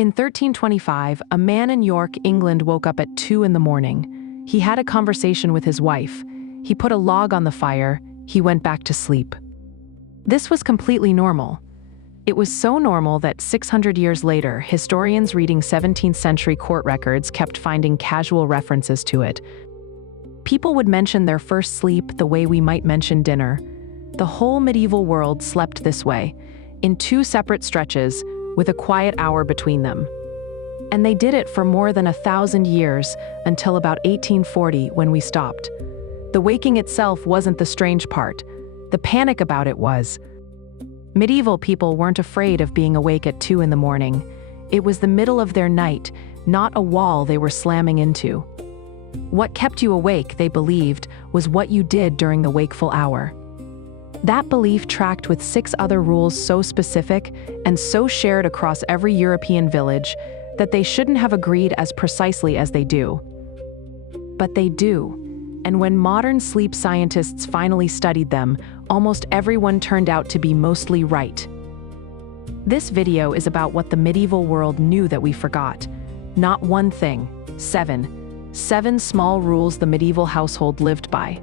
In 1325, a man in York, England woke up at 2 in the morning. He had a conversation with his wife. He put a log on the fire. He went back to sleep. This was completely normal. It was so normal that 600 years later, historians reading 17th century court records kept finding casual references to it. People would mention their first sleep the way we might mention dinner. The whole medieval world slept this way, in 2 separate stretches, with a quiet hour between them. And they did it for more than 1,000 years, until about 1840 when we stopped. The waking itself wasn't the strange part. The panic about it was. Medieval people weren't afraid of being awake at 2 in the morning. It was the middle of their night, not a wall they were slamming into. What kept you awake, they believed, was what you did during the wakeful hour. That belief tracked with 6 other rules so specific and so shared across every European village that they shouldn't have agreed as precisely as they do. But they do. And when modern sleep scientists finally studied them, almost everyone turned out to be mostly right. This video is about what the medieval world knew that we forgot. Not one thing, 7. 7 small rules the medieval household lived by.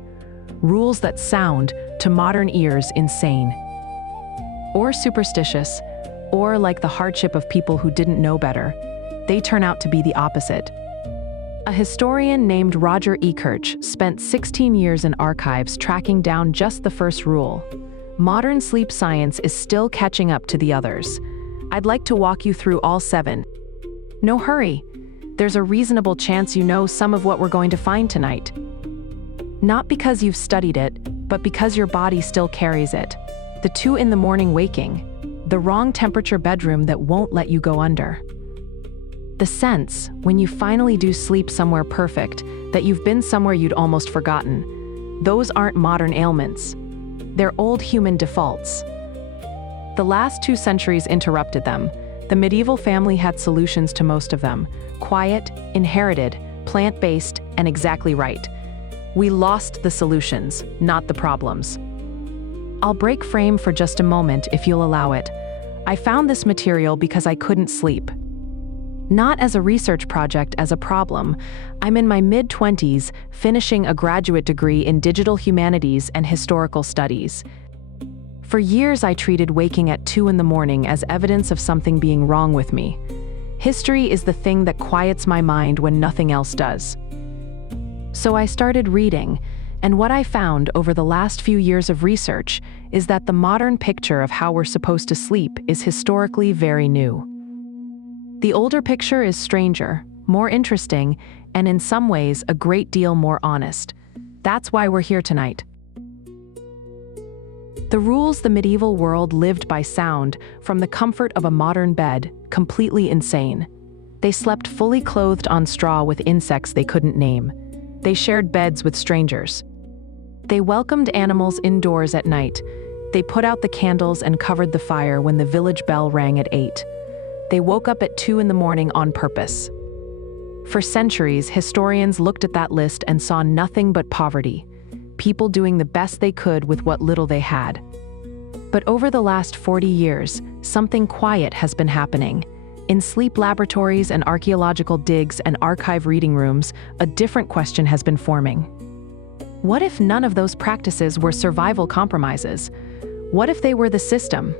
Rules that sound, to modern ears, insane. Or superstitious, or like the hardship of people who didn't know better. They turn out to be the opposite. A historian named Roger Ekirch spent 16 years in archives tracking down just the first rule. Modern sleep science is still catching up to the others. I'd like to walk you through all 7. No hurry. There's a reasonable chance you know some of what we're going to find tonight. Not because you've studied it, but because your body still carries it. The 2 in the morning waking. The wrong temperature bedroom that won't let you go under. The sense, when you finally do sleep somewhere perfect, that you've been somewhere you'd almost forgotten. Those aren't modern ailments. They're old human defaults. The last 2 centuries interrupted them. The medieval family had solutions to most of them. Quiet, inherited, plant-based, and exactly right. We lost the solutions, not the problems. I'll break frame for just a moment if you'll allow it. I found this material because I couldn't sleep. Not as a research project, as a problem. I'm in my mid-20s, finishing a graduate degree in digital humanities and historical studies. For years I treated waking at 2 in the morning as evidence of something being wrong with me. History is the thing that quiets my mind when nothing else does. So I started reading, and what I found over the last few years of research is that the modern picture of how we're supposed to sleep is historically very new. The older picture is stranger, more interesting, and in some ways a great deal more honest. That's why we're here tonight. The rules the medieval world lived by sound from the comfort of a modern bed, completely insane. They slept fully clothed on straw with insects they couldn't name. They shared beds with strangers. They welcomed animals indoors at night. They put out the candles and covered the fire when the village bell rang at 8. They woke up at 2 in the morning on purpose. For centuries, historians looked at that list and saw nothing but poverty. People doing the best they could with what little they had. But over the last 40 years, something quiet has been happening. In sleep laboratories and archaeological digs and archive reading rooms, a different question has been forming. What if none of those practices were survival compromises? What if they were the system?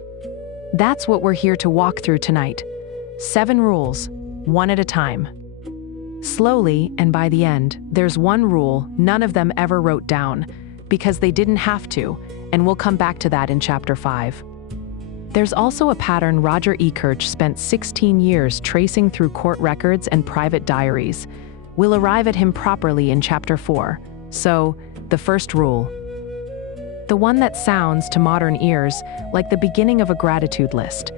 That's what we're here to walk through tonight. 7 rules, 1 at a time. Slowly, and by the end, there's one rule none of them ever wrote down, because they didn't have to, and we'll come back to that in Chapter 5. There's also a pattern Roger Ekirch spent 16 years tracing through court records and private diaries. We'll arrive at him properly in Chapter 4. So, the first rule. The one that sounds, to modern ears, like the beginning of a gratitude list.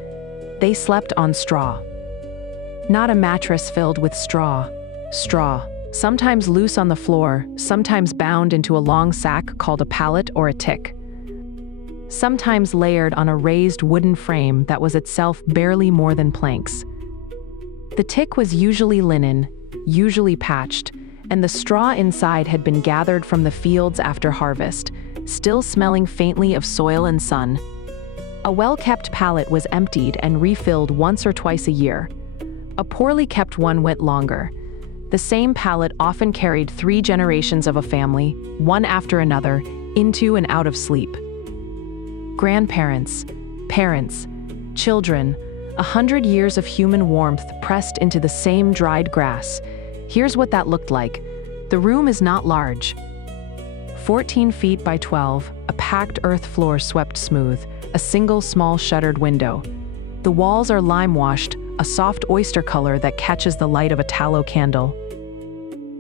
They slept on straw. Not a mattress filled with straw. Straw. Sometimes loose on the floor, sometimes bound into a long sack called a pallet or a tick. Sometimes layered on a raised wooden frame that was itself barely more than planks. The tick was usually linen, usually patched, and the straw inside had been gathered from the fields after harvest, still smelling faintly of soil and sun. A well-kept pallet was emptied and refilled once or twice a year. A poorly kept one went longer. The same pallet often carried 3 generations of a family, one after another, into and out of sleep. Grandparents, parents, children, 100 years of human warmth pressed into the same dried grass. Here's what that looked like. The room is not large. 14 feet by 12, a packed earth floor swept smooth, a single small shuttered window. The walls are lime-washed, a soft oyster color that catches the light of a tallow candle.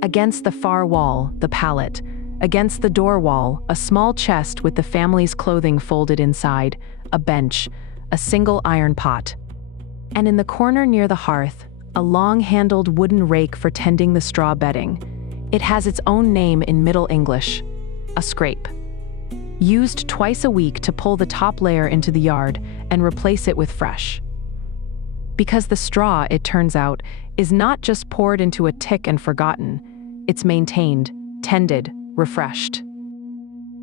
Against the far wall, the pallet. Against the door wall, a small chest with the family's clothing folded inside, a bench, a single iron pot. And in the corner near the hearth, a long-handled wooden rake for tending the straw bedding. It has its own name in Middle English, a scrape. Used twice a week to pull the top layer into the yard and replace it with fresh. Because the straw, it turns out, is not just poured into a tick and forgotten. It's maintained, tended, refreshed.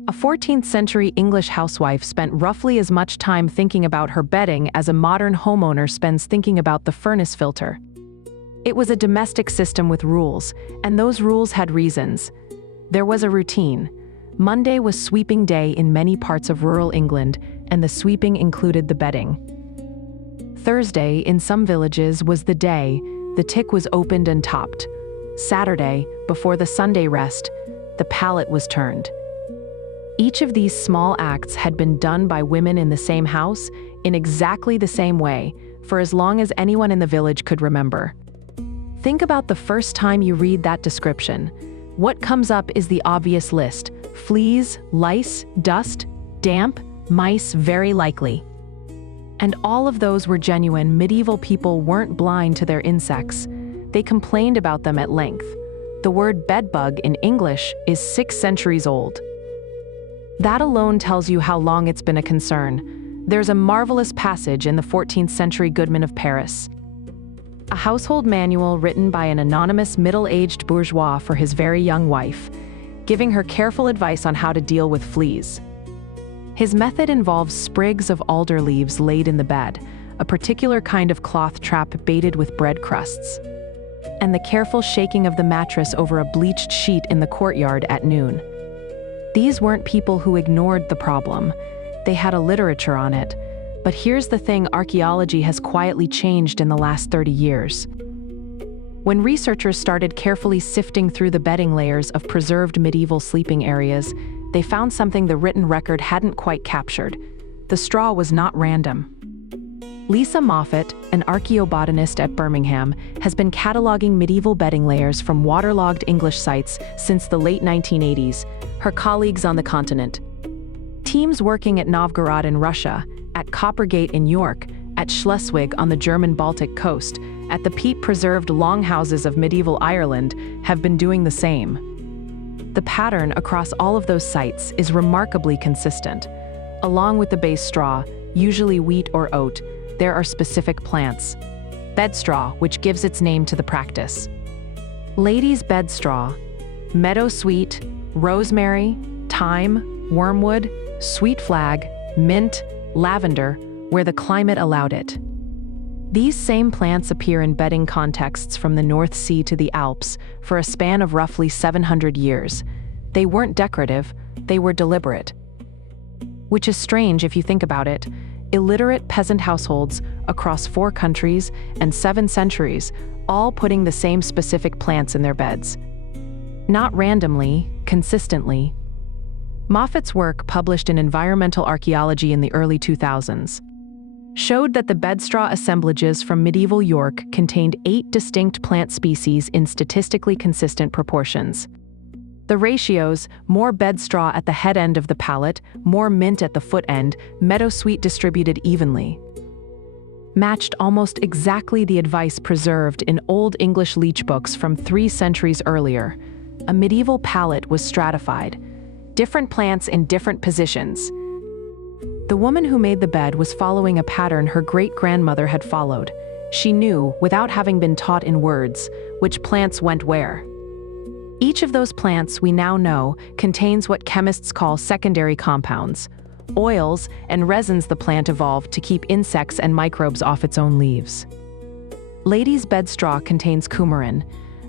A 14th century English housewife spent roughly as much time thinking about her bedding as a modern homeowner spends thinking about the furnace filter. It was a domestic system with rules, and those rules had reasons. There was a routine. Monday was sweeping day in many parts of rural England, and the sweeping included the bedding. Thursday, in some villages, was the day the tick was opened and topped. Saturday, before the Sunday rest, the pallet was turned. Each of these small acts had been done by women in the same house, in exactly the same way, for as long as anyone in the village could remember. Think about the first time you read that description. What comes up is the obvious list: fleas, lice, dust, damp, mice, very likely. And all of those were genuine. Medieval people weren't blind to their insects. They complained about them at length. The word bedbug in English is 6 centuries old. That alone tells you how long it's been a concern. There's a marvelous passage in the 14th century Goodman of Paris. A household manual written by an anonymous middle-aged bourgeois for his very young wife, giving her careful advice on how to deal with fleas. His method involves sprigs of alder leaves laid in the bed, a particular kind of cloth trap baited with bread crusts, and the careful shaking of the mattress over a bleached sheet in the courtyard at noon. These weren't people who ignored the problem. They had a literature on it. But here's the thing: archaeology has quietly changed in the last 30 years. When researchers started carefully sifting through the bedding layers of preserved medieval sleeping areas, they found something the written record hadn't quite captured. The straw was not random. Lisa Moffat, an archaeobotanist at Birmingham, has been cataloging medieval bedding layers from waterlogged English sites since the late 1980s, her colleagues on the continent. Teams working at Novgorod in Russia, at Coppergate in York, at Schleswig on the German Baltic coast, at the peat-preserved longhouses of medieval Ireland have been doing the same. The pattern across all of those sites is remarkably consistent. Along with the base straw, usually wheat or oat, there are specific plants. Bed straw, which gives its name to the practice. Ladies' bed straw, meadowsweet, rosemary, thyme, wormwood, sweet flag, mint, lavender, where the climate allowed it. These same plants appear in bedding contexts from the North Sea to the Alps for a span of roughly 700 years. They weren't decorative, they were deliberate. Which is strange if you think about it. Illiterate peasant households across 4 countries and 7 centuries, all putting the same specific plants in their beds. Not randomly, consistently. Moffat's work, published in Environmental Archaeology in the early 2000s, showed that the bedstraw assemblages from medieval York contained 8 distinct plant species in statistically consistent proportions. The ratios: more bedstraw at the head end of the pallet, more mint at the foot end, meadowsweet distributed evenly, matched almost exactly the advice preserved in Old English leech books from 3 centuries earlier. A medieval pallet was stratified. Different plants in different positions. The woman who made the bed was following a pattern her great-grandmother had followed. She knew, without having been taught in words, which plants went where. Each of those plants, we now know, contains what chemists call secondary compounds, oils and resins the plant evolved to keep insects and microbes off its own leaves. Lady's bed straw contains coumarin,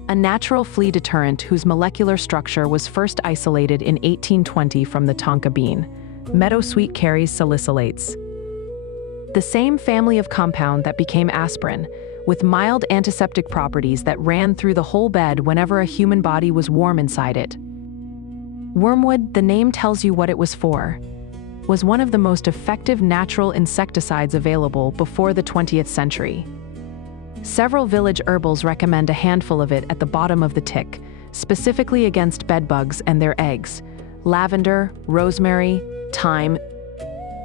a natural flea deterrent whose molecular structure was first isolated in 1820 from the tonka bean. Meadowsweet carries salicylates, the same family of compound that became aspirin, with mild antiseptic properties that ran through the whole bed whenever a human body was warm inside it. Wormwood, the name tells you what it was for, was one of the most effective natural insecticides available before the 20th century. Several village herbals recommend a handful of it at the bottom of the tick, specifically against bedbugs and their eggs. Lavender, rosemary, thyme.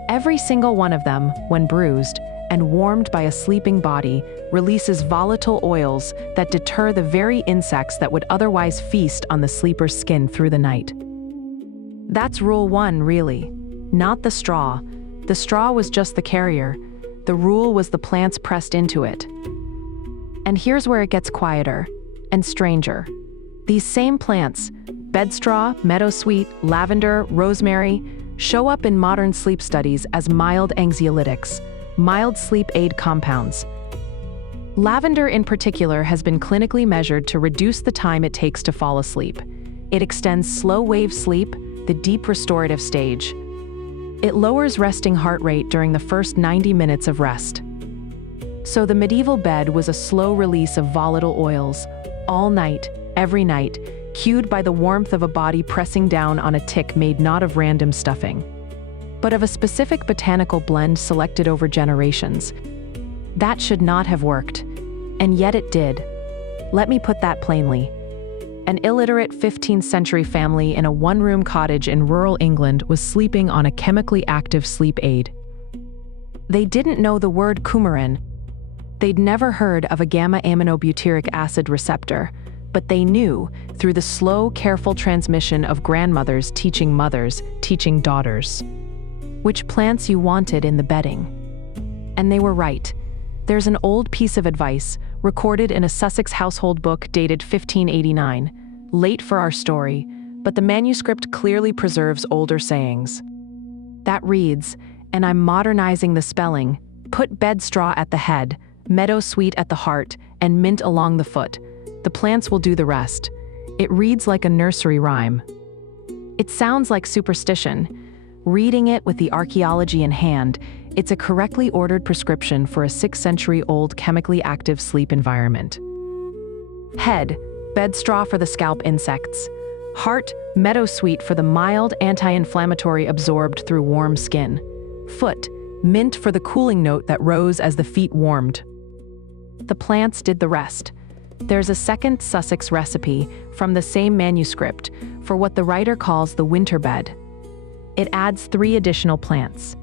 Every single one of them, when bruised and warmed by a sleeping body, releases volatile oils that deter the very insects that would otherwise feast on the sleeper's skin through the night. That's rule one, really. Not the straw. The straw was just the carrier. The rule was the plants pressed into it. And here's where it gets quieter and stranger. These same plants, bedstraw, meadowsweet, lavender, rosemary, show up in modern sleep studies as mild anxiolytics, mild sleep aid compounds. Lavender in particular has been clinically measured to reduce the time it takes to fall asleep. It extends slow-wave sleep, the deep restorative stage. It lowers resting heart rate during the first 90 minutes of rest. So the medieval bed was a slow release of volatile oils, all night, every night, cued by the warmth of a body pressing down on a tick made not of random stuffing, but of a specific botanical blend selected over generations. That should not have worked, and yet it did. Let me put that plainly. An illiterate 15th century family in a one-room cottage in rural England was sleeping on a chemically active sleep aid. They didn't know the word coumarin. They'd never heard of a gamma-aminobutyric acid receptor, but they knew, through the slow, careful transmission of grandmothers teaching mothers, teaching daughters, which plants you wanted in the bedding. And they were right. There's an old piece of advice, recorded in a Sussex household book dated 1589, late for our story, but the manuscript clearly preserves older sayings. That reads, and I'm modernizing the spelling, put bedstraw at the head, meadowsweet at the heart, and mint along the foot. The plants will do the rest. It reads like a nursery rhyme. It sounds like superstition. Reading it with the archaeology in hand, it's a correctly ordered prescription for a 6th-century-old chemically active sleep environment. Head, bedstraw for the scalp insects. Heart, meadowsweet for the mild anti-inflammatory absorbed through warm skin. Foot, mint for the cooling note that rose as the feet warmed. The plants did the rest. There's a second Sussex recipe from the same manuscript for what the writer calls the winter bed. It adds 3 additional plants: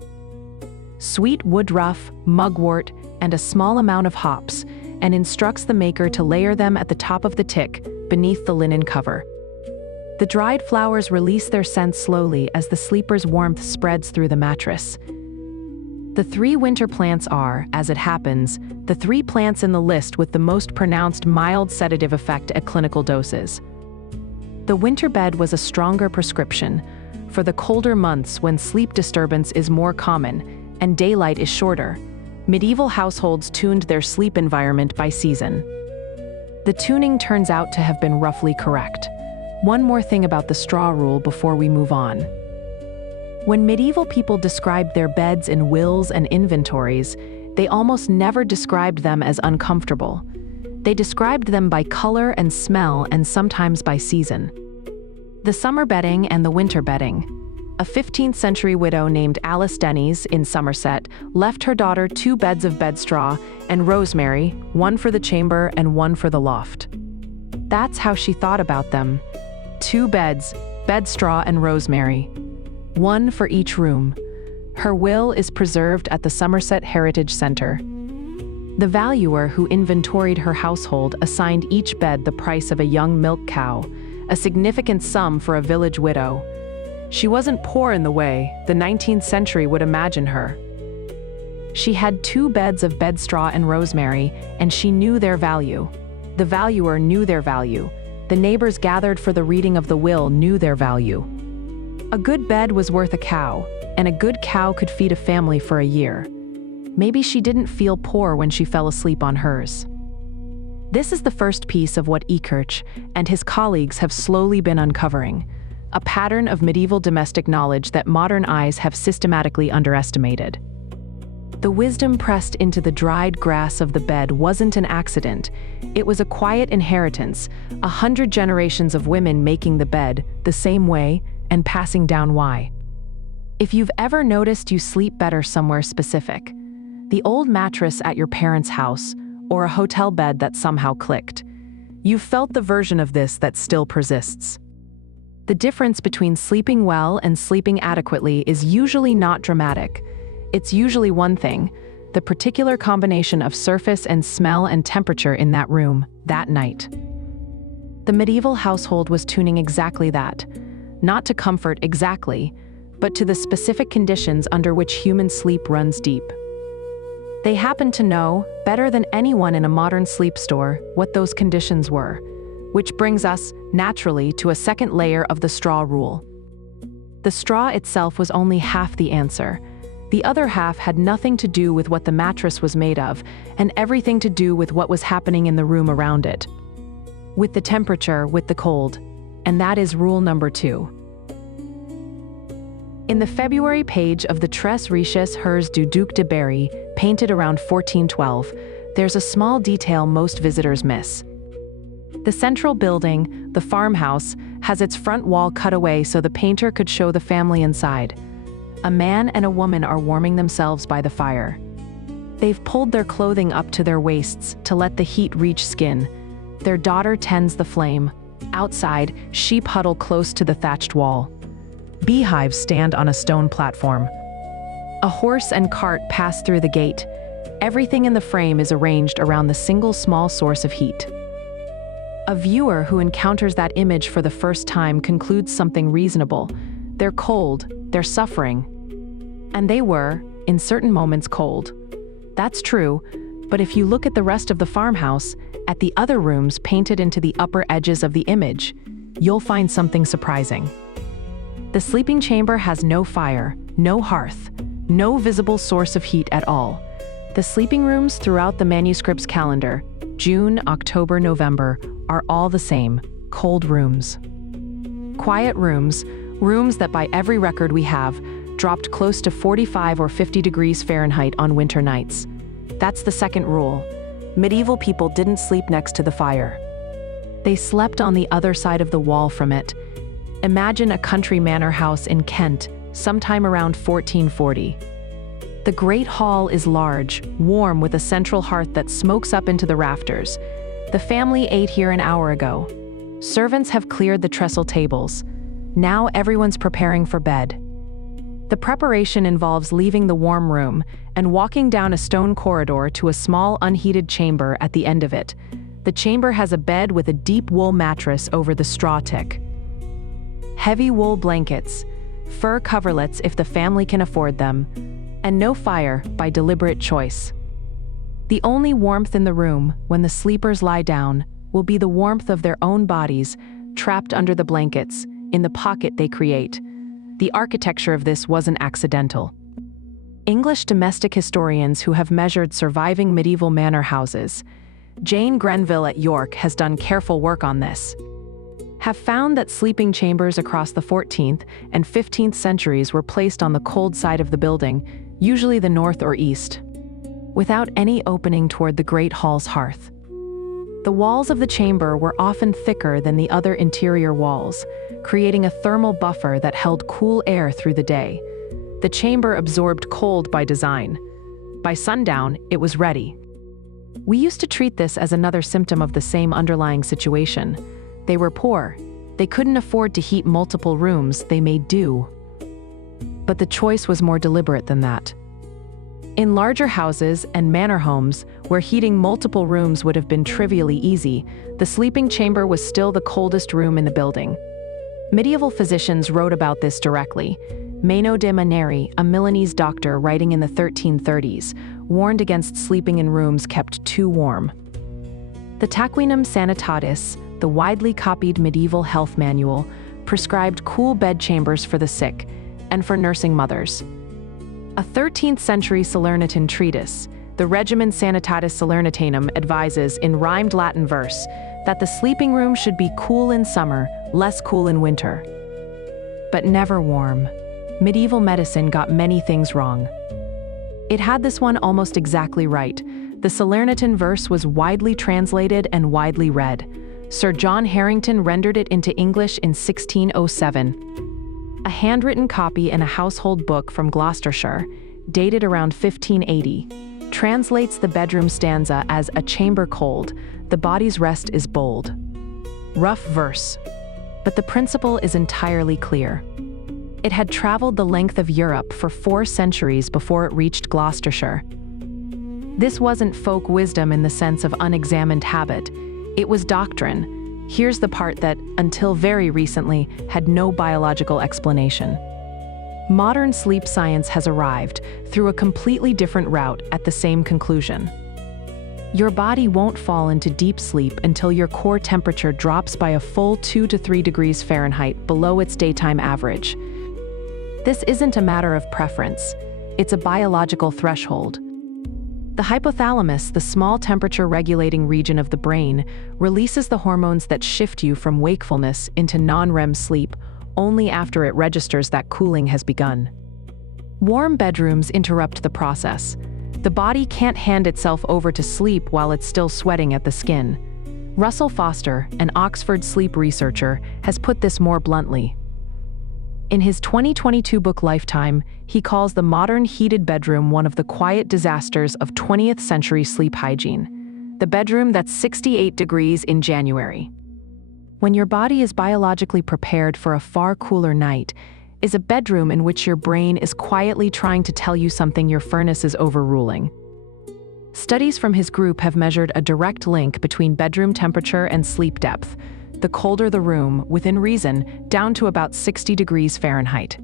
sweet woodruff, mugwort, and a small amount of hops, and instructs the maker to layer them at the top of the tick, beneath the linen cover. The dried flowers release their scent slowly as the sleeper's warmth spreads through the mattress. The 3 winter plants are, as it happens, the 3 plants in the list with the most pronounced mild sedative effect at clinical doses. The winter bed was a stronger prescription for the colder months when sleep disturbance is more common and daylight is shorter. Medieval households tuned their sleep environment by season. The tuning turns out to have been roughly correct. One more thing about the straw rule before we move on. When medieval people described their beds in wills and inventories, they almost never described them as uncomfortable. They described them by color and smell, and sometimes by season. The summer bedding and the winter bedding. A 15th century widow named Alice Denys in Somerset left her daughter 2 beds of bedstraw and rosemary, one for the chamber and one for the loft. That's how she thought about them. 2 beds, bedstraw and rosemary. One for each room. Her will is preserved at the Somerset Heritage Center. The valuer who inventoried her household assigned each bed the price of a young milk cow, a significant sum for a village widow. She wasn't poor in the way the 19th century would imagine her. She had 2 beds of bedstraw and rosemary, and she knew their value. The valuer knew their value. The neighbors gathered for the reading of the will knew their value. A good bed was worth a cow, and a good cow could feed a family for a year. Maybe she didn't feel poor when she fell asleep on hers. This is the first piece of what Ekirch and his colleagues have slowly been uncovering, a pattern of medieval domestic knowledge that modern eyes have systematically underestimated. The wisdom pressed into the dried grass of the bed wasn't an accident. It was a quiet inheritance, 100 generations of women making the bed the same way and passing down why. If you've ever noticed you sleep better somewhere specific, the old mattress at your parents' house, or a hotel bed that somehow clicked, you've felt the version of this that still persists. The difference between sleeping well and sleeping adequately is usually not dramatic. It's usually one thing: the particular combination of surface and smell and temperature in that room that night. The medieval household was tuning exactly that, not to comfort exactly, but to the specific conditions under which human sleep runs deep. They happened to know, better than anyone in a modern sleep store, what those conditions were, which brings us, naturally, to a second layer of the straw rule. The straw itself was only half the answer. The other half had nothing to do with what the mattress was made of, and everything to do with what was happening in the room around it. With the temperature, with the cold. And that is rule number 2. In the February page of the Tres Riches Hers du Duc de Berry, painted around 1412, there's a small detail most visitors miss. The central building, the farmhouse, has its front wall cut away so the painter could show the family inside. A man and a woman are warming themselves by the fire. They've pulled their clothing up to their waists to let the heat reach skin. Their daughter tends the flame. Outside, sheep huddle close to the thatched wall. Beehives stand on a stone platform. A horse and cart pass through the gate. Everything in the frame is arranged around the single small source of heat. A viewer who encounters that image for the first time concludes something reasonable. They're cold, they're suffering. And they were, in certain moments, cold. That's true, but if you look at the rest of the farmhouse, at the other rooms painted into the upper edges of the image, you'll find something surprising. The sleeping chamber has no fire, no hearth, no visible source of heat at all. The sleeping rooms throughout the manuscript's calendar, June, October, November, are all the same: cold rooms. Quiet rooms, rooms that by every record we have, dropped close to 45 or 50 degrees Fahrenheit on winter nights. That's the second rule. Medieval people didn't sleep next to the fire. They slept on the other side of the wall from it. Imagine a country manor house in Kent, sometime around 1440. The great hall is large, warm with a central hearth that smokes up into the rafters. The family ate here an hour ago. Servants have cleared the trestle tables. Now everyone's preparing for bed. The preparation involves leaving the warm room and walking down a stone corridor to a small unheated chamber at the end of it. The chamber has a bed with a deep wool mattress over the straw tick. Heavy wool blankets, fur coverlets if the family can afford them, and no fire by deliberate choice. The only warmth in the room, when the sleepers lie down, will be the warmth of their own bodies, trapped under the blankets, in the pocket they create. The architecture of this wasn't accidental. English domestic historians who have measured surviving medieval manor houses, Jane Grenville at York has done careful work on this, have found that sleeping chambers across the 14th and 15th centuries were placed on the cold side of the building, usually the north or east, without any opening toward the great hall's hearth. The walls of the chamber were often thicker than the other interior walls, creating a thermal buffer that held cool air through the day. The chamber absorbed cold by design. By sundown, it was ready. We used to treat this as another symptom of the same underlying situation. They were poor. They couldn't afford to heat multiple rooms, they made do. But the choice was more deliberate than that. In larger houses and manor homes, where heating multiple rooms would have been trivially easy, the sleeping chamber was still the coldest room in the building. Medieval physicians wrote about this directly. Meno de Maneri, a Milanese doctor writing in the 1330s, warned against sleeping in rooms kept too warm. The Taquinum Sanitatis, the widely copied medieval health manual, prescribed cool bedchambers for the sick and for nursing mothers. A 13th century Salernitan treatise, the Regimen Sanitatis Salernitanum advises in rhymed Latin verse that the sleeping room should be cool in summer, less cool in winter. But never warm. Medieval medicine got many things wrong. It had this one almost exactly right. The Salernitan verse was widely translated and widely read. Sir John Harrington rendered it into English in 1607. A handwritten copy in a household book from Gloucestershire, dated around 1580, translates the bedroom stanza as a chamber cold, the body's rest is bold. Rough verse, but the principle is entirely clear. It had traveled the length of Europe for 4 centuries before it reached Gloucestershire. This wasn't folk wisdom in the sense of unexamined habit. It was doctrine. Here's the part that, until very recently, had no biological explanation. Modern sleep science has arrived, through a completely different route, at the same conclusion. Your body won't fall into deep sleep until your core temperature drops by a full 2 to 3 degrees Fahrenheit below its daytime average. This isn't a matter of preference. It's a biological threshold. The hypothalamus, the small temperature-regulating region of the brain, releases the hormones that shift you from wakefulness into non-REM sleep only after it registers that cooling has begun. Warm bedrooms interrupt the process. The body can't hand itself over to sleep while it's still sweating at the skin. Russell Foster, an Oxford sleep researcher, has put this more bluntly. In his 2022 book Lifetime, he calls the modern heated bedroom one of the quiet disasters of 20th century sleep hygiene. The bedroom that's 68 degrees in January. When your body is biologically prepared for a far cooler night, is a bedroom in which your brain is quietly trying to tell you something your furnace is overruling. Studies from his group have measured a direct link between bedroom temperature and sleep depth. The colder the room, within reason, down to about 60 degrees Fahrenheit.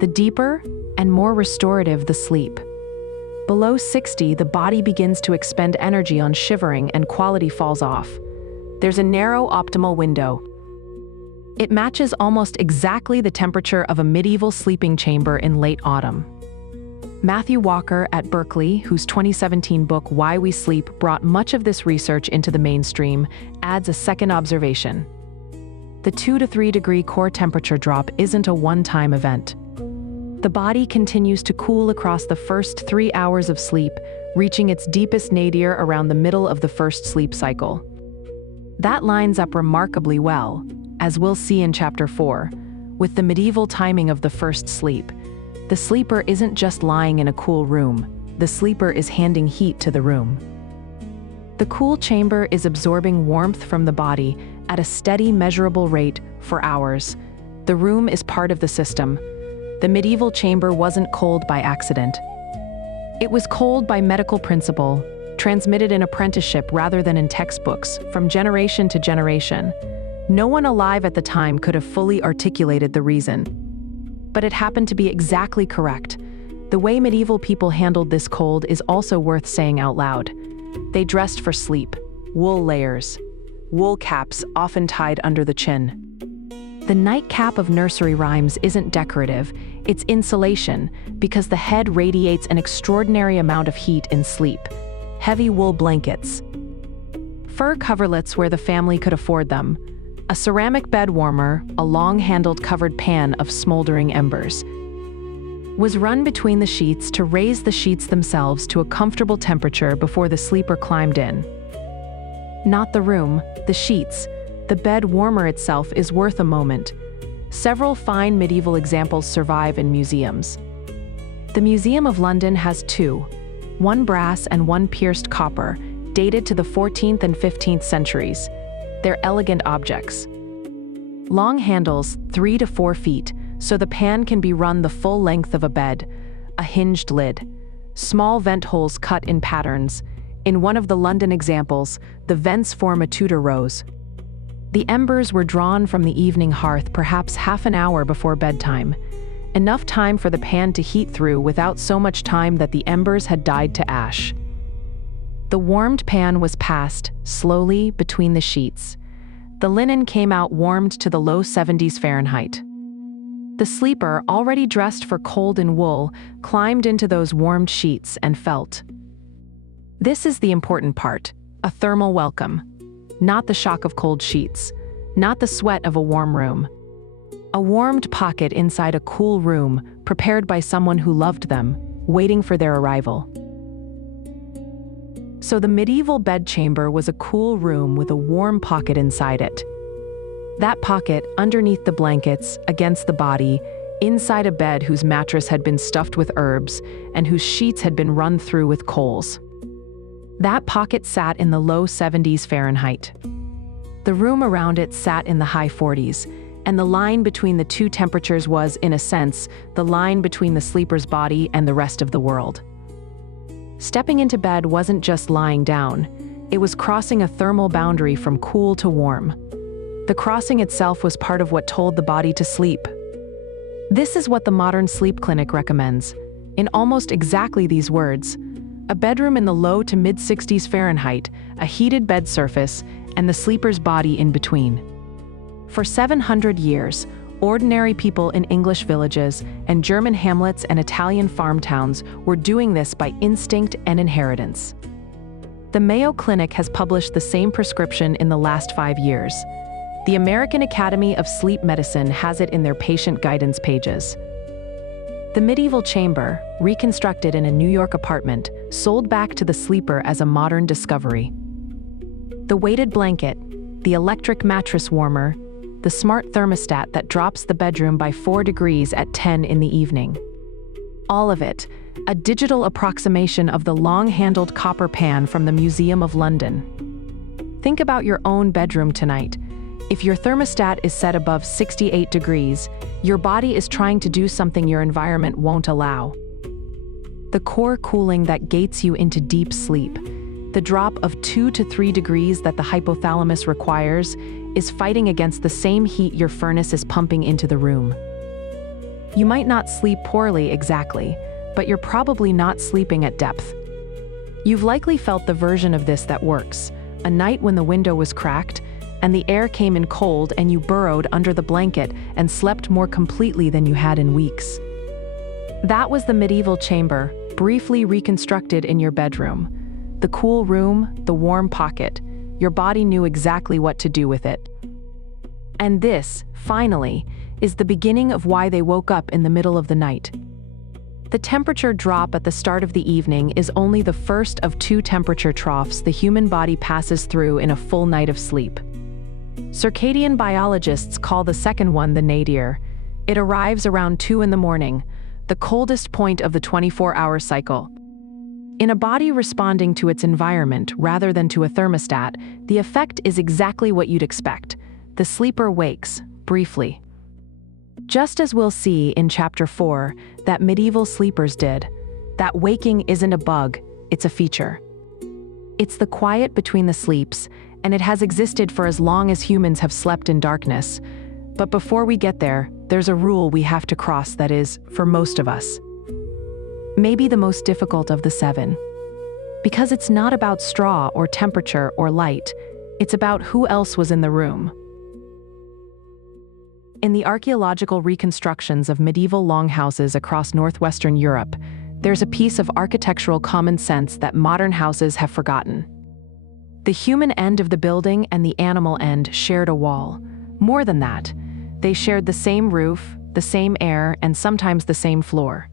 The deeper and more restorative the sleep. Below 60, the body begins to expend energy on shivering and quality falls off. There's a narrow optimal window. It matches almost exactly the temperature of a medieval sleeping chamber in late autumn. Matthew Walker at Berkeley, whose 2017 book Why We Sleep brought much of this research into the mainstream, adds a second observation. The 2 to 3 degree core temperature drop isn't a one-time event. The body continues to cool across the first 3 hours of sleep, reaching its deepest nadir around the middle of the first sleep cycle. That lines up remarkably well, as we'll see in Chapter 4, with the medieval timing of the first sleep. The sleeper isn't just lying in a cool room, the sleeper is handing heat to the room. The cool chamber is absorbing warmth from the body at a steady, measurable rate for hours. The room is part of the system. The medieval chamber wasn't cold by accident. It was cold by medical principle, transmitted in apprenticeship rather than in textbooks, from generation to generation. No one alive at the time could have fully articulated the reason. But it happened to be exactly correct. The way medieval people handled this cold is also worth saying out loud. They dressed for sleep. Wool layers. Wool caps often tied under the chin. The nightcap of nursery rhymes isn't decorative, it's insulation, because the head radiates an extraordinary amount of heat in sleep. Heavy wool blankets. Fur coverlets where the family could afford them. A ceramic bed warmer, a long-handled covered pan of smoldering embers, was run between the sheets to raise the sheets themselves to a comfortable temperature before the sleeper climbed in. Not the room, the sheets. The bed warmer itself is worth a moment. Several fine medieval examples survive in museums. The Museum of London has 2, one brass and one pierced copper, dated to the 14th and 15th centuries. They're elegant objects. Long handles, 3 to 4 feet, so the pan can be run the full length of a bed. A hinged lid. Small vent holes cut in patterns. In one of the London examples, the vents form a Tudor rose. The embers were drawn from the evening hearth perhaps half an hour before bedtime. Enough time for the pan to heat through without so much time that the embers had died to ash. The warmed pan was passed, slowly, between the sheets. The linen came out warmed to the low 70s Fahrenheit. The sleeper, already dressed for cold in wool, climbed into those warmed sheets and felt This is the important part, a thermal welcome. Not the shock of cold sheets, not the sweat of a warm room. A warmed pocket inside a cool room, prepared by someone who loved them, waiting for their arrival. So the medieval bedchamber was a cool room with a warm pocket inside it. That pocket, underneath the blankets, against the body, inside a bed whose mattress had been stuffed with herbs and whose sheets had been run through with coals. That pocket sat in the low 70s Fahrenheit. The room around it sat in the high 40s, and the line between the two temperatures was, in a sense, the line between the sleeper's body and the rest of the world. Stepping into bed wasn't just lying down, it was crossing a thermal boundary from cool to warm. The crossing itself was part of what told the body to sleep. This is what the modern sleep clinic recommends, in almost exactly these words: a bedroom in the low to mid-60s Fahrenheit, a heated bed surface, and the sleeper's body in between. For 700 years, ordinary people in English villages and German hamlets and Italian farm towns were doing this by instinct and inheritance. The Mayo Clinic has published the same prescription in the last 5 years. The American Academy of Sleep Medicine has it in their patient guidance pages. The medieval chamber, reconstructed in a New York apartment, sold back to the sleeper as a modern discovery. The weighted blanket, the electric mattress warmer, the smart thermostat that drops the bedroom by 4 degrees at 10 in the evening. All of it, a digital approximation of the long-handled copper pan from the Museum of London. Think about your own bedroom tonight. If your thermostat is set above 68 degrees, your body is trying to do something your environment won't allow. The core cooling that gates you into deep sleep, the drop of 2 to 3 degrees that the hypothalamus requires, is fighting against the same heat your furnace is pumping into the room. You might not sleep poorly exactly, but you're probably not sleeping at depth. You've likely felt the version of this that works, a night when the window was cracked, and the air came in cold and you burrowed under the blanket and slept more completely than you had in weeks. That was the medieval chamber, briefly reconstructed in your bedroom. The cool room, the warm pocket. Your body knew exactly what to do with it. And this, finally, is the beginning of why they woke up in the middle of the night. The temperature drop at the start of the evening is only the first of 2 temperature troughs the human body passes through in a full night of sleep. Circadian biologists call the second one the nadir. It arrives around 2 in the morning, the coldest point of the 24-hour cycle. In a body responding to its environment rather than to a thermostat, the effect is exactly what you'd expect. The sleeper wakes, briefly. Just as we'll see in Chapter 4 that medieval sleepers did, that waking isn't a bug, it's a feature. It's the quiet between the sleeps, and it has existed for as long as humans have slept in darkness. But before we get there, there's a rule we have to cross that is, for most of us, maybe the most difficult of the 7. Because it's not about straw or temperature or light, it's about who else was in the room. In the archaeological reconstructions of medieval longhouses across northwestern Europe, there's a piece of architectural common sense that modern houses have forgotten. The human end of the building and the animal end shared a wall. More than that, they shared the same roof, the same air, and sometimes the same floor.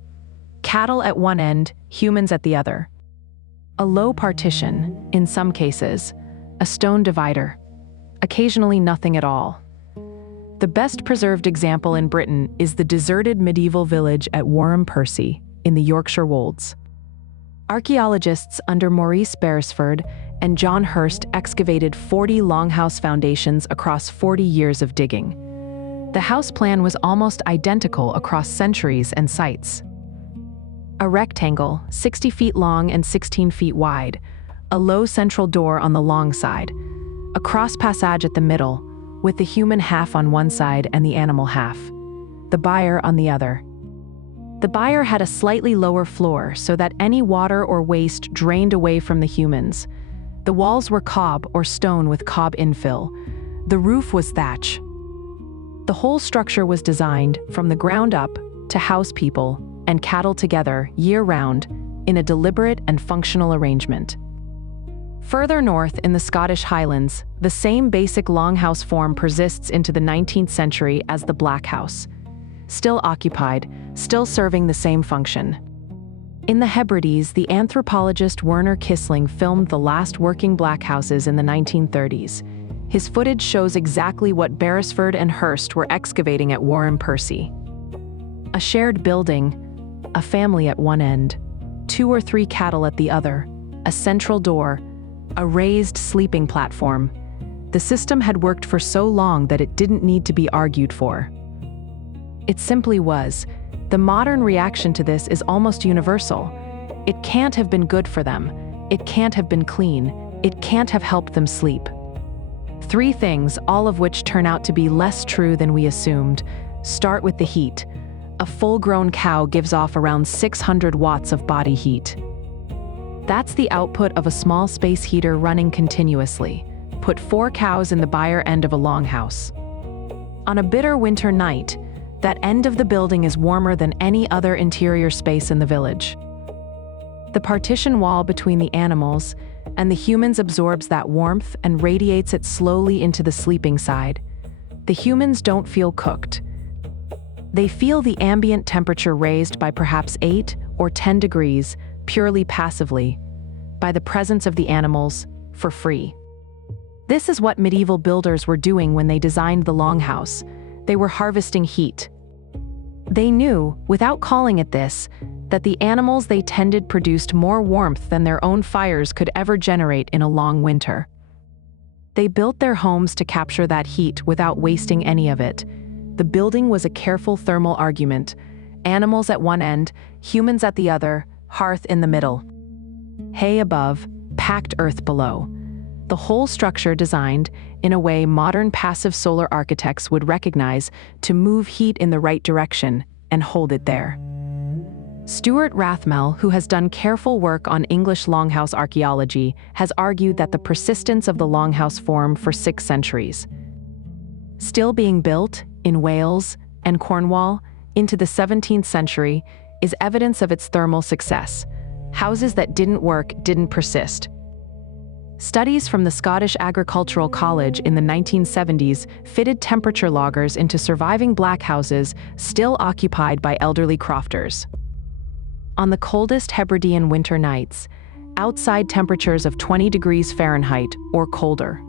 Cattle at one end, humans at the other. A low partition, in some cases, a stone divider, occasionally nothing at all. The best preserved example in Britain is the deserted medieval village at Warham Percy, in the Yorkshire Wolds. Archaeologists under Maurice Beresford and John Hurst excavated 40 longhouse foundations across 40 years of digging. The house plan was almost identical across centuries and sites. A rectangle, 60 feet long and 16 feet wide, a low central door on the long side, a cross passage at the middle, with the human half on one side and the animal half, the byre on the other. The byre had a slightly lower floor so that any water or waste drained away from the humans. The walls were cob or stone with cob infill. The roof was thatch. The whole structure was designed, from the ground up, to house people and cattle together year-round in a deliberate and functional arrangement. Further north in the Scottish Highlands, the same basic longhouse form persists into the 19th century as the Black House. Still occupied, still serving the same function. In the Hebrides, the anthropologist Werner Kissling filmed the last working black houses in the 1930s. His footage shows exactly what Beresford and Hurst were excavating at Warren Percy. A shared building, a family at one end, 2 or 3 cattle at the other, a central door, a raised sleeping platform. The system had worked for so long that it didn't need to be argued for. It simply was. The modern reaction to this is almost universal. It can't have been good for them. It can't have been clean. It can't have helped them sleep. 3 things, all of which turn out to be less true than we assumed. Start with the heat. A full-grown cow gives off around 600 watts of body heat. That's the output of a small space heater running continuously. Put 4 cows in the byre end of a longhouse. On a bitter winter night, that end of the building is warmer than any other interior space in the village. The partition wall between the animals and the humans absorbs that warmth and radiates it slowly into the sleeping side. The humans don't feel cooked. They feel the ambient temperature raised by perhaps 8 or 10 degrees, purely passively, by the presence of the animals, for free. This is what medieval builders were doing when they designed the longhouse. They were harvesting heat. They knew, without calling it this, that the animals they tended produced more warmth than their own fires could ever generate in a long winter. They built their homes to capture that heat without wasting any of it. The building was a careful thermal argument. Animals at one end, humans at the other, hearth in the middle. Hay above, packed earth below. The whole structure designed in a way modern passive solar architects would recognize to move heat in the right direction and hold it there. Stuart Rathmell, who has done careful work on English longhouse archaeology, has argued that the persistence of the longhouse form for 6 centuries, still being built in Wales and Cornwall into the 17th century, is evidence of its thermal success. Houses that didn't work didn't persist. Studies from the Scottish Agricultural College in the 1970s fitted temperature loggers into surviving black houses still occupied by elderly crofters. On the coldest Hebridean winter nights, outside temperatures of 20 degrees Fahrenheit or colder.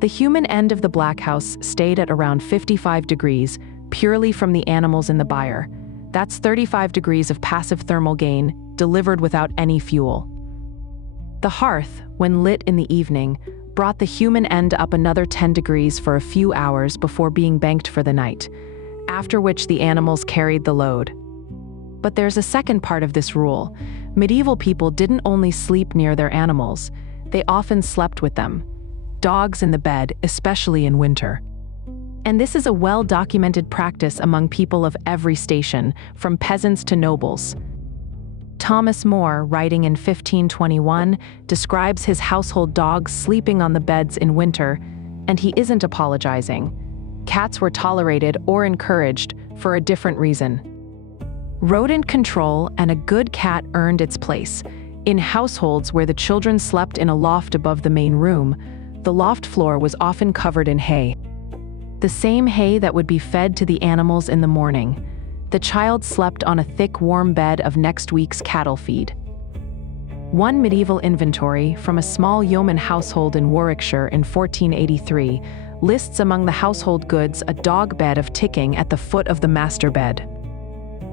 The human end of the black house stayed at around 55 degrees, purely from the animals in the byre. That's 35 degrees of passive thermal gain, delivered without any fuel. The hearth, when lit in the evening, brought the human end up another 10 degrees for a few hours before being banked for the night, after which the animals carried the load. But there's a second part of this rule. Medieval people didn't only sleep near their animals, they often slept with them. Dogs in the bed, especially in winter. And this is a well-documented practice among people of every station, from peasants to nobles. Thomas More, writing in 1521, describes his household dogs sleeping on the beds in winter, and he isn't apologizing. Cats were tolerated or encouraged for a different reason. Rodent control and a good cat earned its place. In households where the children slept in a loft above the main room, the loft floor was often covered in hay. The same hay that would be fed to the animals in the morning. The child slept on a thick, warm bed of next week's cattle feed. One medieval inventory from a small yeoman household in Warwickshire in 1483 lists among the household goods a dog bed of ticking at the foot of the master bed.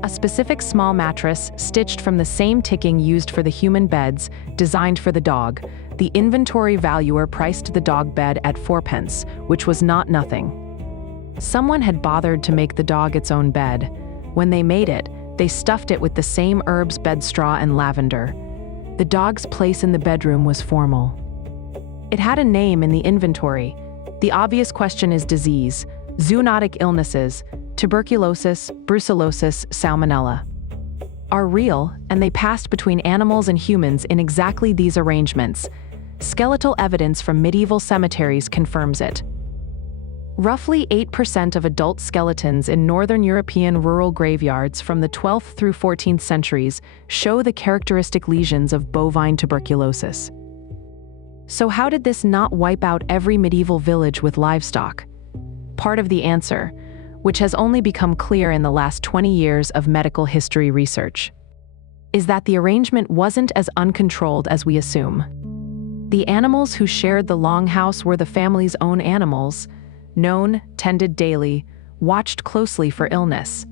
A specific small mattress stitched from the same ticking used for the human beds, designed for the dog. The inventory valuer priced the dog bed at 4pence, which was not nothing. Someone had bothered to make the dog its own bed. When they made it, they stuffed it with the same herbs, bed straw, and lavender. The dog's place in the bedroom was formal. It had a name in the inventory. The obvious question is disease, zoonotic illnesses, tuberculosis, brucellosis, salmonella, are real, and they passed between animals and humans in exactly these arrangements. Skeletal evidence from medieval cemeteries confirms it. Roughly 8% of adult skeletons in northern European rural graveyards from the 12th through 14th centuries show the characteristic lesions of bovine tuberculosis. So how did this not wipe out every medieval village with livestock? Part of the answer, which has only become clear in the last 20 years of medical history research, is that the arrangement wasn't as uncontrolled as we assume. The animals who shared the longhouse were the family's own animals, known, tended daily, watched closely for illness.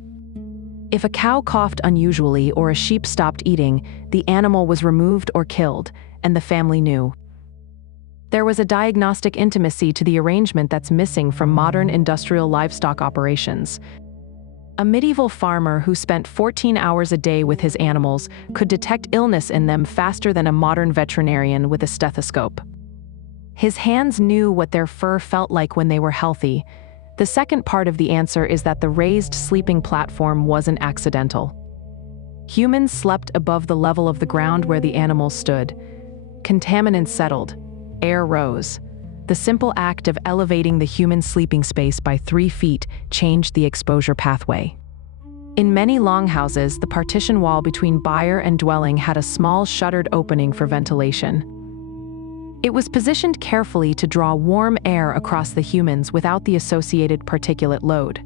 If a cow coughed unusually or a sheep stopped eating, the animal was removed or killed, and the family knew. There was a diagnostic intimacy to the arrangement that's missing from modern industrial livestock operations. A medieval farmer who spent 14 hours a day with his animals could detect illness in them faster than a modern veterinarian with a stethoscope. His hands knew what their fur felt like when they were healthy. The second part of the answer is that the raised sleeping platform wasn't accidental. Humans slept above the level of the ground where the animals stood. Contaminants settled. Air rose. The simple act of elevating the human sleeping space by 3 feet changed the exposure pathway. In many longhouses, the partition wall between byre and dwelling had a small shuttered opening for ventilation. It was positioned carefully to draw warm air across the humans without the associated particulate load.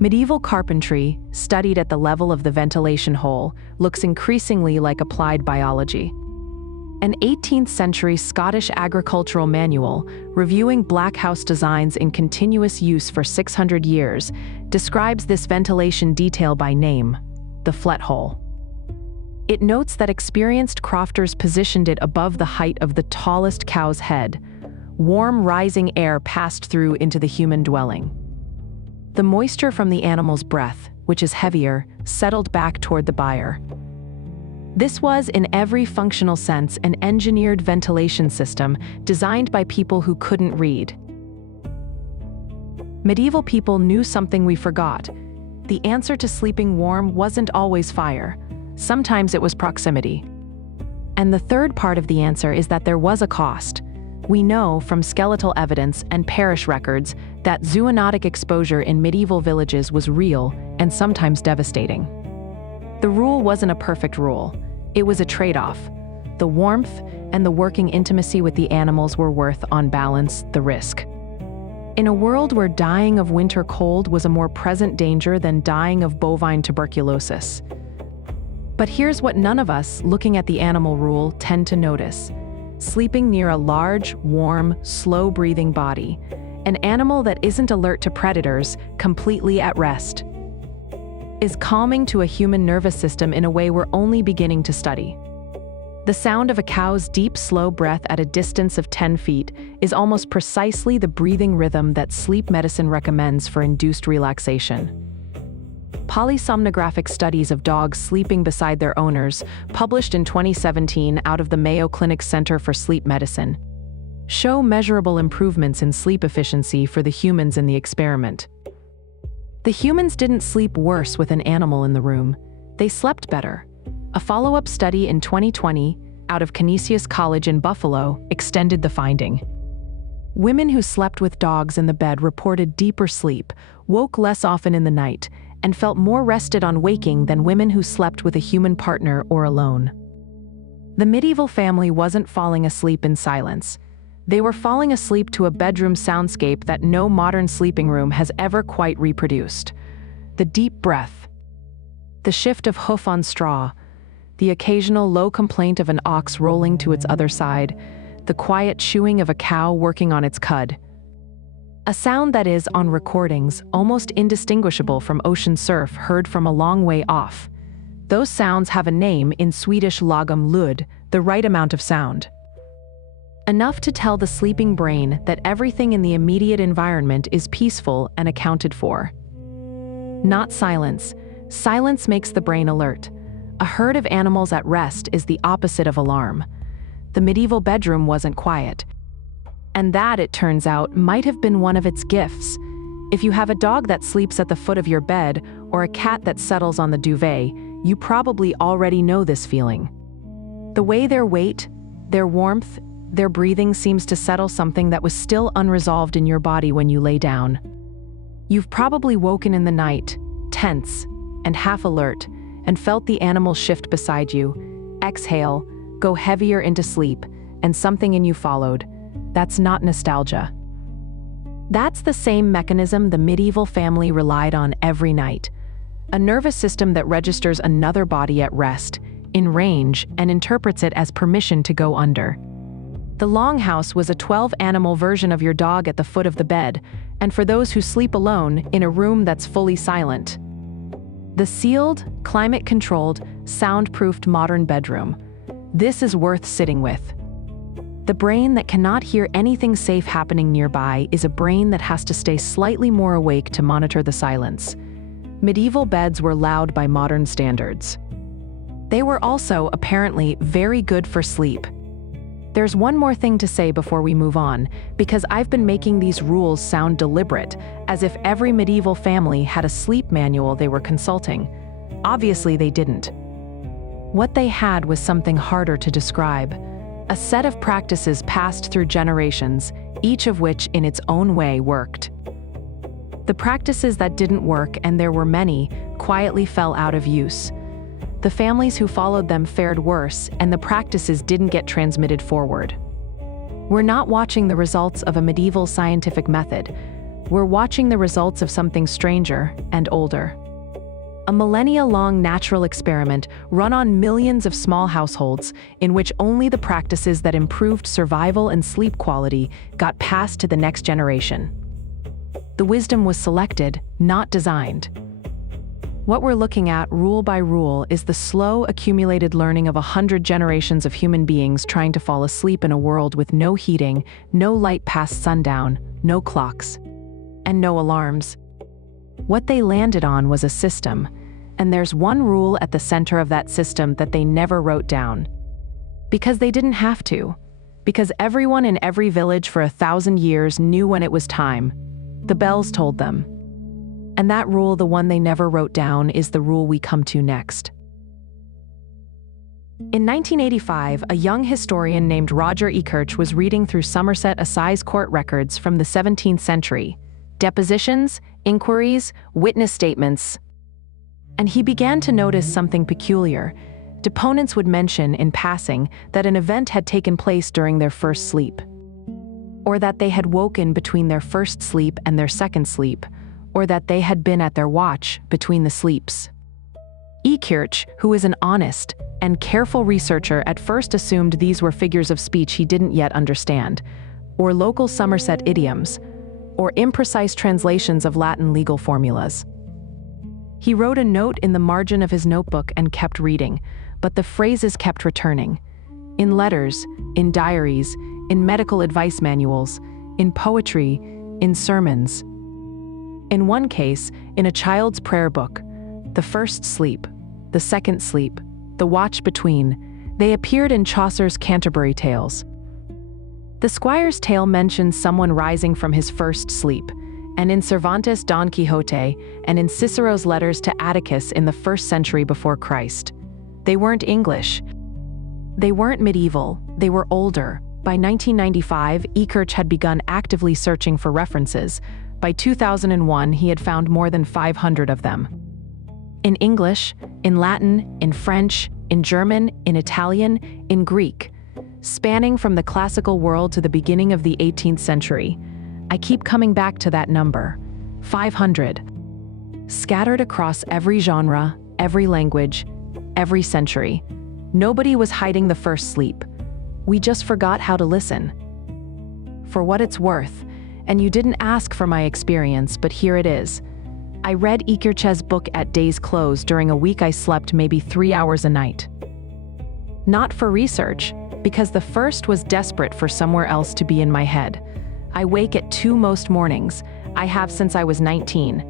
Medieval carpentry, studied at the level of the ventilation hole, looks increasingly like applied biology. An 18th-century Scottish agricultural manual, reviewing black house designs in continuous use for 600 years, describes this ventilation detail by name, the flet hole. It notes that experienced crofters positioned it above the height of the tallest cow's head. Warm, rising air passed through into the human dwelling. The moisture from the animal's breath, which is heavier, settled back toward the byre. This was, in every functional sense, an engineered ventilation system designed by people who couldn't read. Medieval people knew something we forgot. The answer to sleeping warm wasn't always fire. Sometimes it was proximity. And the third part of the answer is that there was a cost. We know from skeletal evidence and parish records that zoonotic exposure in medieval villages was real and sometimes devastating. The rule wasn't a perfect rule. It was a trade-off. The warmth and the working intimacy with the animals were worth, on balance, the risk. In a world where dying of winter cold was a more present danger than dying of bovine tuberculosis. But here's what none of us, looking at the animal rule, tend to notice. Sleeping near a large, warm, slow-breathing body, an animal that isn't alert to predators, completely at rest, is calming to a human nervous system in a way we're only beginning to study. The sound of a cow's deep, slow breath at a distance of 10 feet is almost precisely the breathing rhythm that sleep medicine recommends for induced relaxation. Polysomnographic studies of dogs sleeping beside their owners, published in 2017 out of the Mayo Clinic Center for Sleep Medicine, show measurable improvements in sleep efficiency for the humans in the experiment. The humans didn't sleep worse with an animal in the room. They slept better. A follow-up study in 2020, out of Canisius College in Buffalo, extended the finding. Women who slept with dogs in the bed reported deeper sleep, woke less often in the night, and felt more rested on waking than women who slept with a human partner or alone. The medieval family wasn't falling asleep in silence. They were falling asleep to a bedroom soundscape that no modern sleeping room has ever quite reproduced. The deep breath, the shift of hoof on straw, the occasional low complaint of an ox rolling to its other side, the quiet chewing of a cow working on its cud. A sound that is, on recordings, almost indistinguishable from ocean surf heard from a long way off. Those sounds have a name in Swedish lagom ljud, the right amount of sound. Enough to tell the sleeping brain that everything in the immediate environment is peaceful and accounted for. Not silence. Silence makes the brain alert. A herd of animals at rest is the opposite of alarm. The medieval bedroom wasn't quiet. And that, it turns out, might have been one of its gifts. If you have a dog that sleeps at the foot of your bed or a cat that settles on the duvet, you probably already know this feeling. The way their weight, their warmth, their breathing seems to settle something that was still unresolved in your body when you lay down. You've probably woken in the night, tense and half alert, and felt the animal shift beside you, exhale, go heavier into sleep, and something in you followed. That's not nostalgia. That's the same mechanism the medieval family relied on every night. A nervous system that registers another body at rest, in range, and interprets it as permission to go under. The longhouse was a 12-animal version of your dog at the foot of the bed, and for those who sleep alone, in a room that's fully silent. The sealed, climate-controlled, soundproofed modern bedroom. This is worth sitting with. The brain that cannot hear anything safe happening nearby is a brain that has to stay slightly more awake to monitor the silence. Medieval beds were loud by modern standards. They were also, apparently, very good for sleep. There's one more thing to say before we move on, because I've been making these rules sound deliberate, as if every medieval family had a sleep manual they were consulting. Obviously, they didn't. What they had was something harder to describe. A set of practices passed through generations, each of which in its own way worked. The practices that didn't work, and there were many, quietly fell out of use. The families who followed them fared worse, and the practices didn't get transmitted forward. We're not watching the results of a medieval scientific method. We're watching the results of something stranger and older. A millennia-long natural experiment run on millions of small households in which only the practices that improved survival and sleep quality got passed to the next generation. The wisdom was selected, not designed. What we're looking at, rule by rule, is the slow, accumulated learning of 100 generations of human beings trying to fall asleep in a world with no heating, no light past sundown, no clocks, and no alarms. What they landed on was a system, and there's one rule at the center of that system that they never wrote down. Because they didn't have to. Because everyone in every village for 1,000 years knew when it was time. The bells told them. And that rule, the one they never wrote down, is the rule we come to next. In 1985, a young historian named Roger Ekirch was reading through Somerset Assize Court records from the 17th century. Depositions, inquiries, witness statements. And he began to notice something peculiar. Deponents would mention, in passing, that an event had taken place during their first sleep. Or that they had woken between their first sleep and their second sleep. Or that they had been at their watch between the sleeps. Ekirch, who is an honest and careful researcher, at first assumed these were figures of speech he didn't yet understand, or local Somerset idioms, or imprecise translations of Latin legal formulas. He wrote a note in the margin of his notebook and kept reading, but the phrases kept returning. In letters, in diaries, in medical advice manuals, in poetry, in sermons. In one case, in a child's prayer book, the first sleep, the second sleep, the watch between, they appeared in Chaucer's Canterbury Tales. The Squire's Tale mentions someone rising from his first sleep, and in Cervantes' Don Quixote, and in Cicero's letters to Atticus in the 1st century before Christ. They weren't English. They weren't medieval, they were older. By 1995, Ekirch had begun actively searching for references. By 2001, he had found more than 500 of them. In English, in Latin, in French, in German, in Italian, in Greek, spanning from the classical world to the beginning of the 18th century. I keep coming back to that number, 500. Scattered across every genre, every language, every century. Nobody was hiding the first sleep. We just forgot how to listen. For what it's worth, and you didn't ask for my experience, but here it is. I read Ekirch's book at day's close during a week I slept maybe 3 hours a night. Not for research, because the first was desperate for somewhere else to be in my head. I wake at 2 most mornings. I have since I was 19.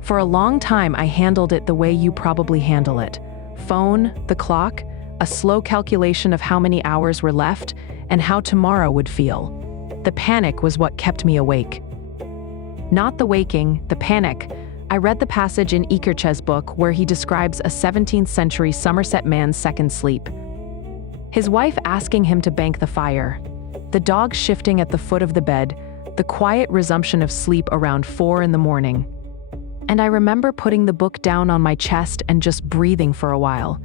For a long time, I handled it the way you probably handle it. Phone, the clock, a slow calculation of how many hours were left, and how tomorrow would feel. The panic was what kept me awake. Not the waking, the panic. I read the passage in Ekirch's book where he describes a 17th century Somerset man's second sleep. His wife asking him to bank the fire, the dog shifting at the foot of the bed, the quiet resumption of sleep around 4 in the morning. And I remember putting the book down on my chest and just breathing for a while.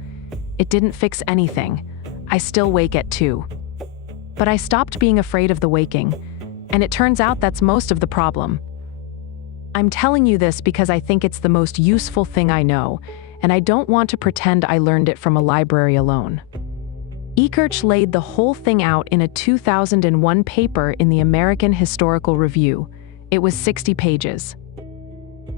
It didn't fix anything. I still wake at 2. But I stopped being afraid of the waking, and it turns out that's most of the problem. I'm telling you this because I think it's the most useful thing I know, and I don't want to pretend I learned it from a library alone. Ekirch laid the whole thing out in a 2001 paper in the American Historical Review. It was 60 pages.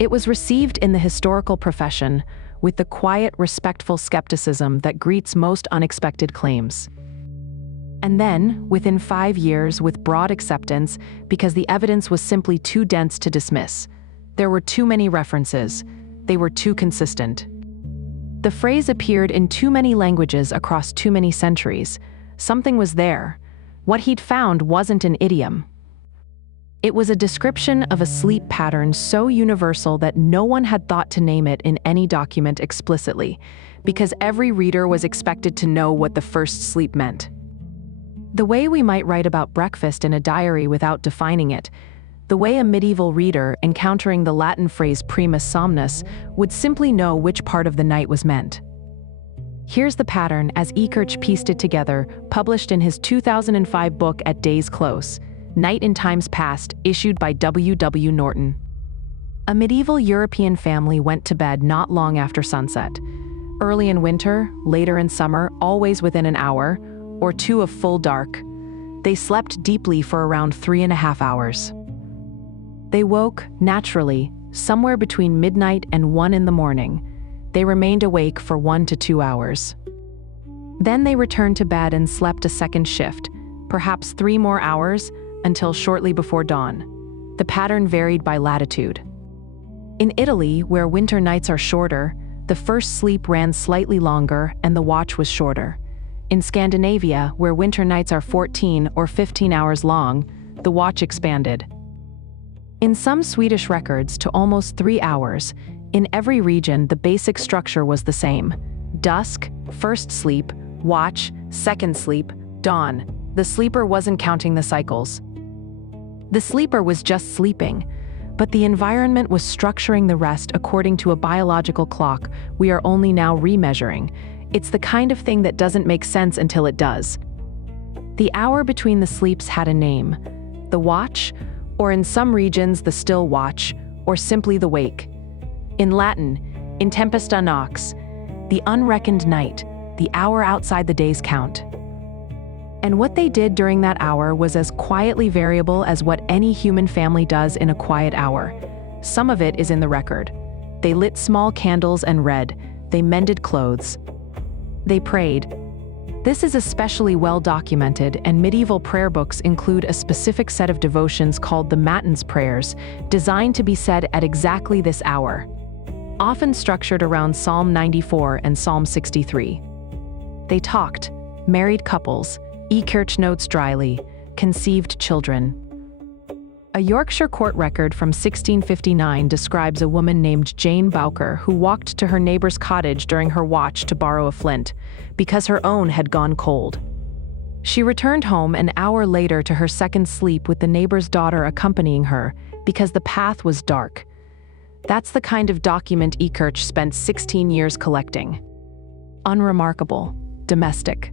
It was received in the historical profession with the quiet, respectful skepticism that greets most unexpected claims. And then, within 5 years, with broad acceptance, because the evidence was simply too dense to dismiss. There were too many references. They were too consistent. The phrase appeared in too many languages across too many centuries. Something was there. What he'd found wasn't an idiom. It was a description of a sleep pattern so universal that no one had thought to name it in any document explicitly, because every reader was expected to know what the first sleep meant. The way we might write about breakfast in a diary without defining it, the way a medieval reader, encountering the Latin phrase primus somnus, would simply know which part of the night was meant. Here's the pattern as Ekirch pieced it together, published in his 2005 book At Day's Close, Night in Times Past, issued by W. W. Norton. A medieval European family went to bed not long after sunset. Early in winter, later in summer, always within an hour or two of full dark. They slept deeply for around 3.5 hours. They woke, naturally, somewhere between midnight and 1 in the morning. They remained awake for 1 to 2 hours. Then they returned to bed and slept a second shift, perhaps 3 more hours, until shortly before dawn. The pattern varied by latitude. In Italy, where winter nights are shorter, the first sleep ran slightly longer and the watch was shorter. In Scandinavia, where winter nights are 14 or 15 hours long, the watch expanded. In some Swedish records to almost 3 hours. In every region, the basic structure was the same. Dusk, first sleep, watch, second sleep, dawn. The sleeper wasn't counting the cycles. The sleeper was just sleeping, but the environment was structuring the rest according to a biological clock we are only now remeasuring. It's the kind of thing that doesn't make sense until it does. The hour between the sleeps had a name. The watch, or in some regions the still watch, or simply the wake. In Latin, in tempesta nox, the unreckoned night, the hour outside the day's count. And what they did during that hour was as quietly variable as what any human family does in a quiet hour. Some of it is in the record. They lit small candles and read. They mended clothes. They prayed. This is especially well documented, and medieval prayer books include a specific set of devotions called the Matins prayers, designed to be said at exactly this hour, often structured around Psalm 94 and Psalm 63. They talked, married couples, Ekirch notes dryly, conceived children. A Yorkshire court record from 1659 describes a woman named Jane Bowker who walked to her neighbor's cottage during her watch to borrow a flint, because her own had gone cold. She returned home an hour later to her second sleep with the neighbor's daughter accompanying her, because the path was dark. That's the kind of document Ekirch spent 16 years collecting. Unremarkable, domestic.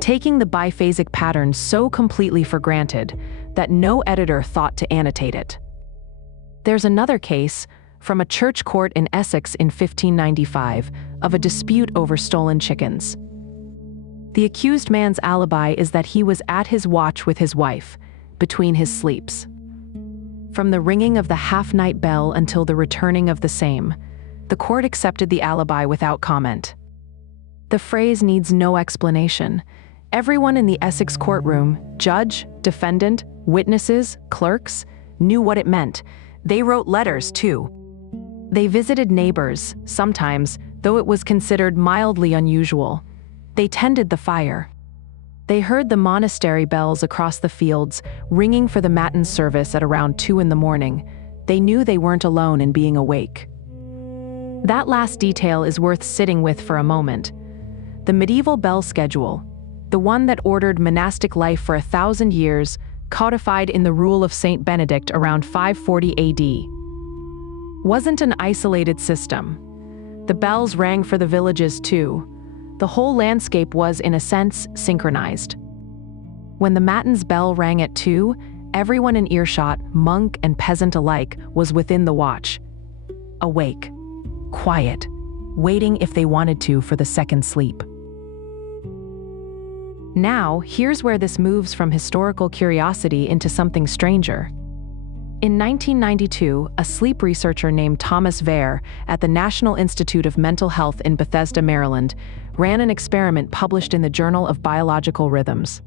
Taking the biphasic pattern so completely for granted that no editor thought to annotate it. There's another case, from a church court in Essex in 1595, of a dispute over stolen chickens. The accused man's alibi is that he was at his watch with his wife, between his sleeps. From the ringing of the half-night bell until the returning of the same, the court accepted the alibi without comment. The phrase needs no explanation. Everyone in the Essex courtroom, judge, defendant, witnesses, clerks, knew what it meant. They wrote letters, too. They visited neighbors, sometimes, though it was considered mildly unusual. They tended the fire. They heard the monastery bells across the fields, ringing for the matin service at around 2 in the morning. They knew they weren't alone in being awake. That last detail is worth sitting with for a moment. The medieval bell schedule, the one that ordered monastic life for 1,000 years, codified in the Rule of Saint Benedict around 540 AD, wasn't an isolated system. The bells rang for the villages too. The whole landscape was, in a sense, synchronized. When the matins bell rang at 2, everyone in earshot, monk and peasant alike, was within the watch. Awake, quiet, waiting if they wanted to for the second sleep. Now, here's where this moves from historical curiosity into something stranger. In 1992, a sleep researcher named Thomas Wehr at the National Institute of Mental Health in Bethesda, Maryland, ran an experiment published in the Journal of Biological Rhythms.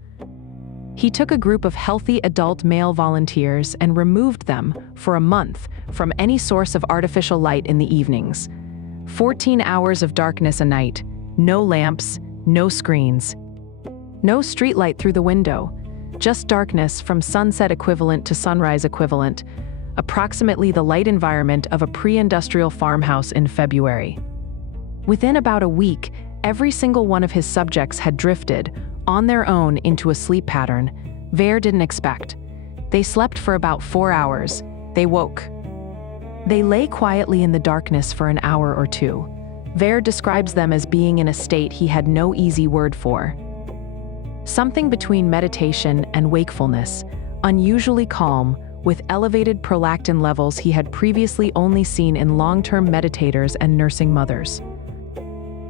He took a group of healthy adult male volunteers and removed them, for a month, from any source of artificial light in the evenings. 14 hours of darkness a night, no lamps, no screens. No streetlight through the window, just darkness from sunset equivalent to sunrise equivalent, approximately the light environment of a pre-industrial farmhouse in February. Within about a week, every single one of his subjects had drifted, on their own, into a sleep pattern Wehr didn't expect. They slept for about 4 hours. They woke. They lay quietly in the darkness for an hour or two. Wehr describes them as being in a state he had no easy word for. Something between meditation and wakefulness, unusually calm, with elevated prolactin levels he had previously only seen in long-term meditators and nursing mothers.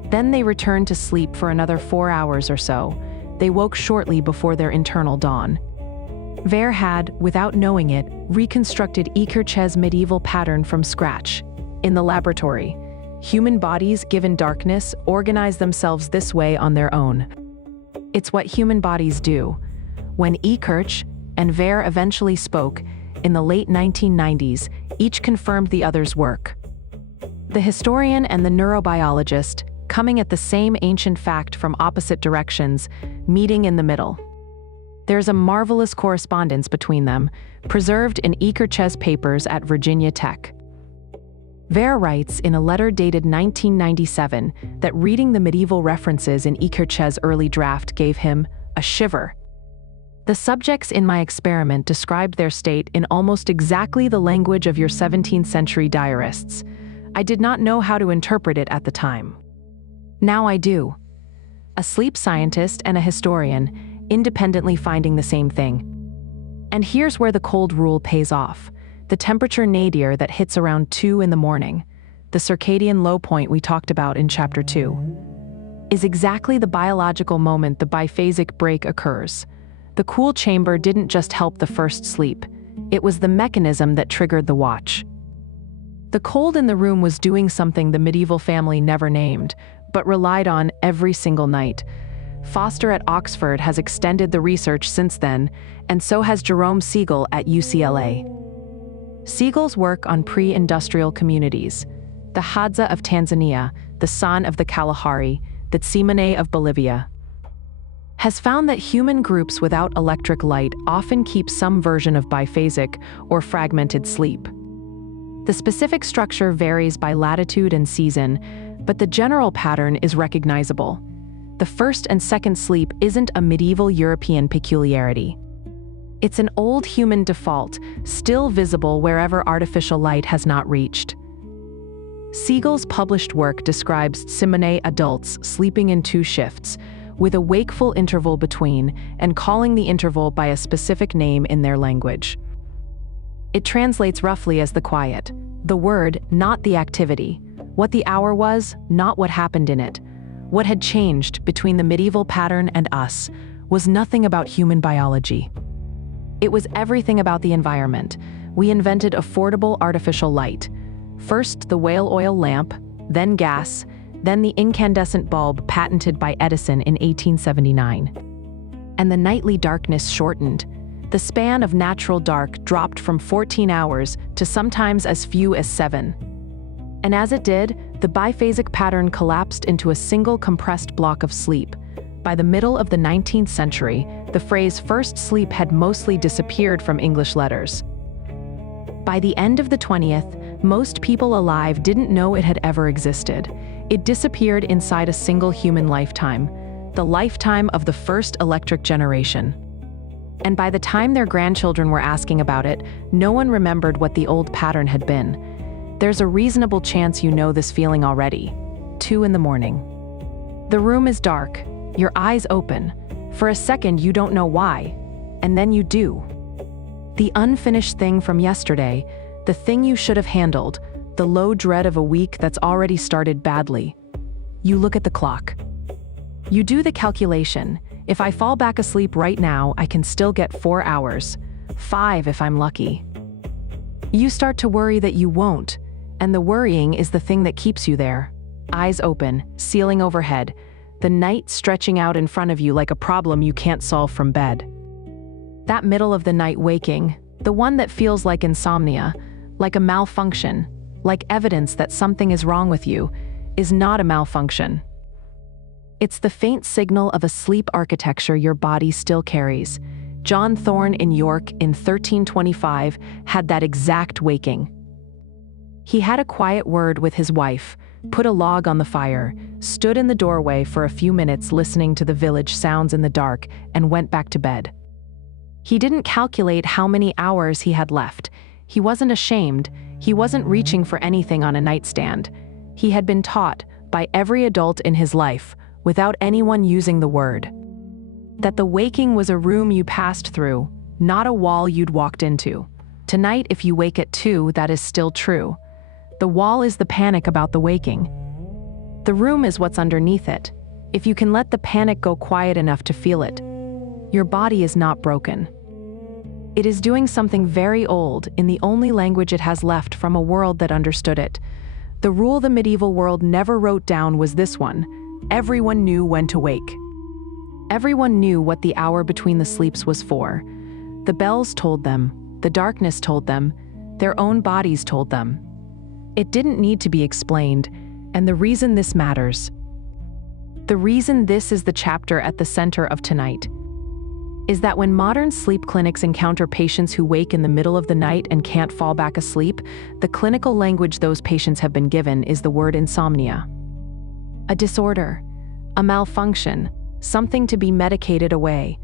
Then they returned to sleep for another 4 hours or so. They woke shortly before their internal dawn. Wehr had, without knowing it, reconstructed Ikerche's medieval pattern from scratch. In the laboratory, human bodies, given darkness, organize themselves this way on their own. It's what human bodies do. When Ikerch and Wehr eventually spoke, in the late 1990s, each confirmed the other's work. The historian and the neurobiologist, coming at the same ancient fact from opposite directions, meeting in the middle. There's a marvelous correspondence between them, preserved in Ikerche's papers at Virginia Tech. Wehr writes in a letter dated 1997 that reading the medieval references in Ikerche's early draft gave him a shiver. The subjects in my experiment described their state in almost exactly the language of your 17th century diarists. I did not know how to interpret it at the time. Now I do. A sleep scientist and a historian, independently finding the same thing. And here's where the cold rule pays off. The temperature nadir that hits around 2 in the morning, the circadian low point we talked about in Chapter 2, is exactly the biological moment the biphasic break occurs. The cool chamber didn't just help the first sleep, it was the mechanism that triggered the watch. The cold in the room was doing something the medieval family never named, but relied on every single night. Foster at Oxford has extended the research since then, and so has Jerome Siegel at UCLA. Siegel's work on pre-industrial communities, the Hadza of Tanzania, the San of the Kalahari, the Tsimane of Bolivia, has found that human groups without electric light often keep some version of biphasic or fragmented sleep. The specific structure varies by latitude and season, but the general pattern is recognizable. The first and second sleep isn't a medieval European peculiarity. It's an old human default, still visible wherever artificial light has not reached. Siegel's published work describes Tsimane adults sleeping in 2 shifts, with a wakeful interval between, and calling the interval by a specific name in their language. It translates roughly as the quiet, the word, not the activity, what the hour was, not what happened in it. What had changed between the medieval pattern and us was nothing about human biology. It was everything about the environment. We invented affordable artificial light. First the whale oil lamp, then gas, then the incandescent bulb patented by Edison in 1879. And the nightly darkness shortened. The span of natural dark dropped from 14 hours to sometimes as few as 7. And as it did, the biphasic pattern collapsed into a single compressed block of sleep. By the middle of the 19th century, the phrase first sleep had mostly disappeared from English letters. By the end of the 20th, most people alive didn't know it had ever existed. It disappeared inside a single human lifetime, the lifetime of the first electric generation. And by the time their grandchildren were asking about it, no one remembered what the old pattern had been. There's a reasonable chance you know this feeling already. 2 in the morning. The room is dark. Your eyes open. For a second, you don't know why, and then you do. The unfinished thing from yesterday, the thing you should have handled, the low dread of a week that's already started badly. You look at the clock. You do the calculation. If I fall back asleep right now, I can still get 4 hours. 5 if I'm lucky. You start to worry that you won't, and the worrying is the thing that keeps you there. Eyes open, ceiling overhead, the night stretching out in front of you like a problem you can't solve from bed. That middle of the night waking, the one that feels like insomnia, like a malfunction, like evidence that something is wrong with you, is not a malfunction. It's the faint signal of a sleep architecture your body still carries. John Thorne in York in 1325 had that exact waking. He had a quiet word with his wife, put a log on the fire, stood in the doorway for a few minutes listening to the village sounds in the dark, and went back to bed. He didn't calculate how many hours he had left. He wasn't ashamed. He wasn't reaching for anything on a nightstand. He had been taught, by every adult in his life, without anyone using the word, that the waking was a room you passed through, not a wall you'd walked into. Tonight, if you wake at 2, that is still true. The wall is the panic about the waking. The room is what's underneath it. If you can let the panic go quiet enough to feel it, your body is not broken. It is doing something very old in the only language it has left from a world that understood it. The rule the medieval world never wrote down was this one: everyone knew when to wake. Everyone knew what the hour between the sleeps was for. The bells told them, the darkness told them, their own bodies told them. It didn't need to be explained, and the reason this matters, the reason this is the chapter at the center of tonight, is that when modern sleep clinics encounter patients who wake in the middle of the night and can't fall back asleep, the clinical language those patients have been given is the word insomnia. A disorder, a malfunction, something to be medicated away.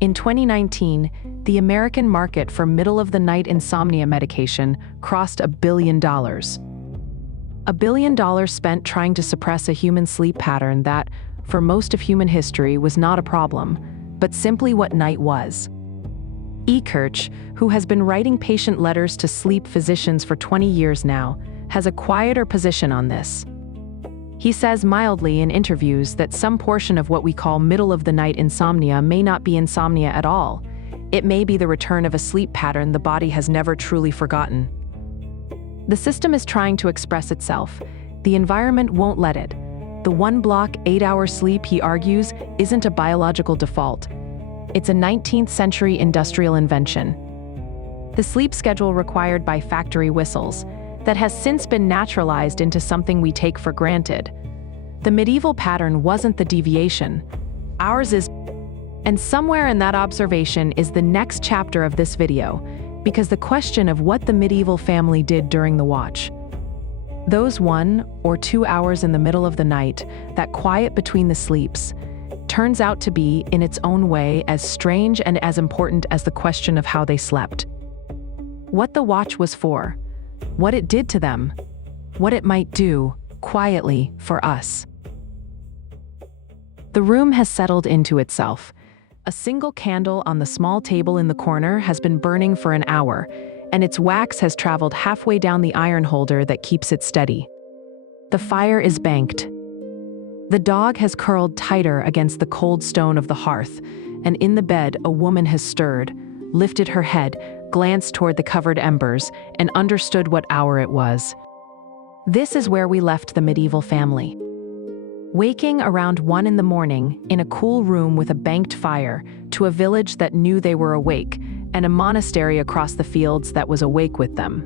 In 2019, the American market for middle-of-the-night insomnia medication crossed $1 billion. $1 billion spent trying to suppress a human sleep pattern that, for most of human history, was not a problem, but simply what night was. E. Kirch, who has been writing patient letters to sleep physicians for 20 years now, has a quieter position on this. He says mildly in interviews that some portion of what we call middle-of-the-night insomnia may not be insomnia at all. It may be the return of a sleep pattern the body has never truly forgotten. The system is trying to express itself. The environment won't let it. The 1-block, 8-hour sleep, he argues, isn't a biological default. It's a 19th century industrial invention. The sleep schedule required by factory whistles, that has since been naturalized into something we take for granted. The medieval pattern wasn't the deviation. Ours is. And somewhere in that observation is the next chapter of this video, because the question of what the medieval family did during the watch. Those 1 or 2 hours in the middle of the night, that quiet between the sleeps, turns out to be, in its own way, as strange and as important as the question of how they slept. What the watch was for, what it did to them, what it might do, quietly, for us. The room has settled into itself. A single candle on the small table in the corner has been burning for an hour, and its wax has traveled halfway down the iron holder that keeps it steady. The fire is banked. The dog has curled tighter against the cold stone of the hearth, and in the bed a woman has stirred, lifted her head, glanced toward the covered embers, and understood what hour it was. This is where we left the medieval family. Waking around 1 in the morning, in a cool room with a banked fire, to a village that knew they were awake, and a monastery across the fields that was awake with them.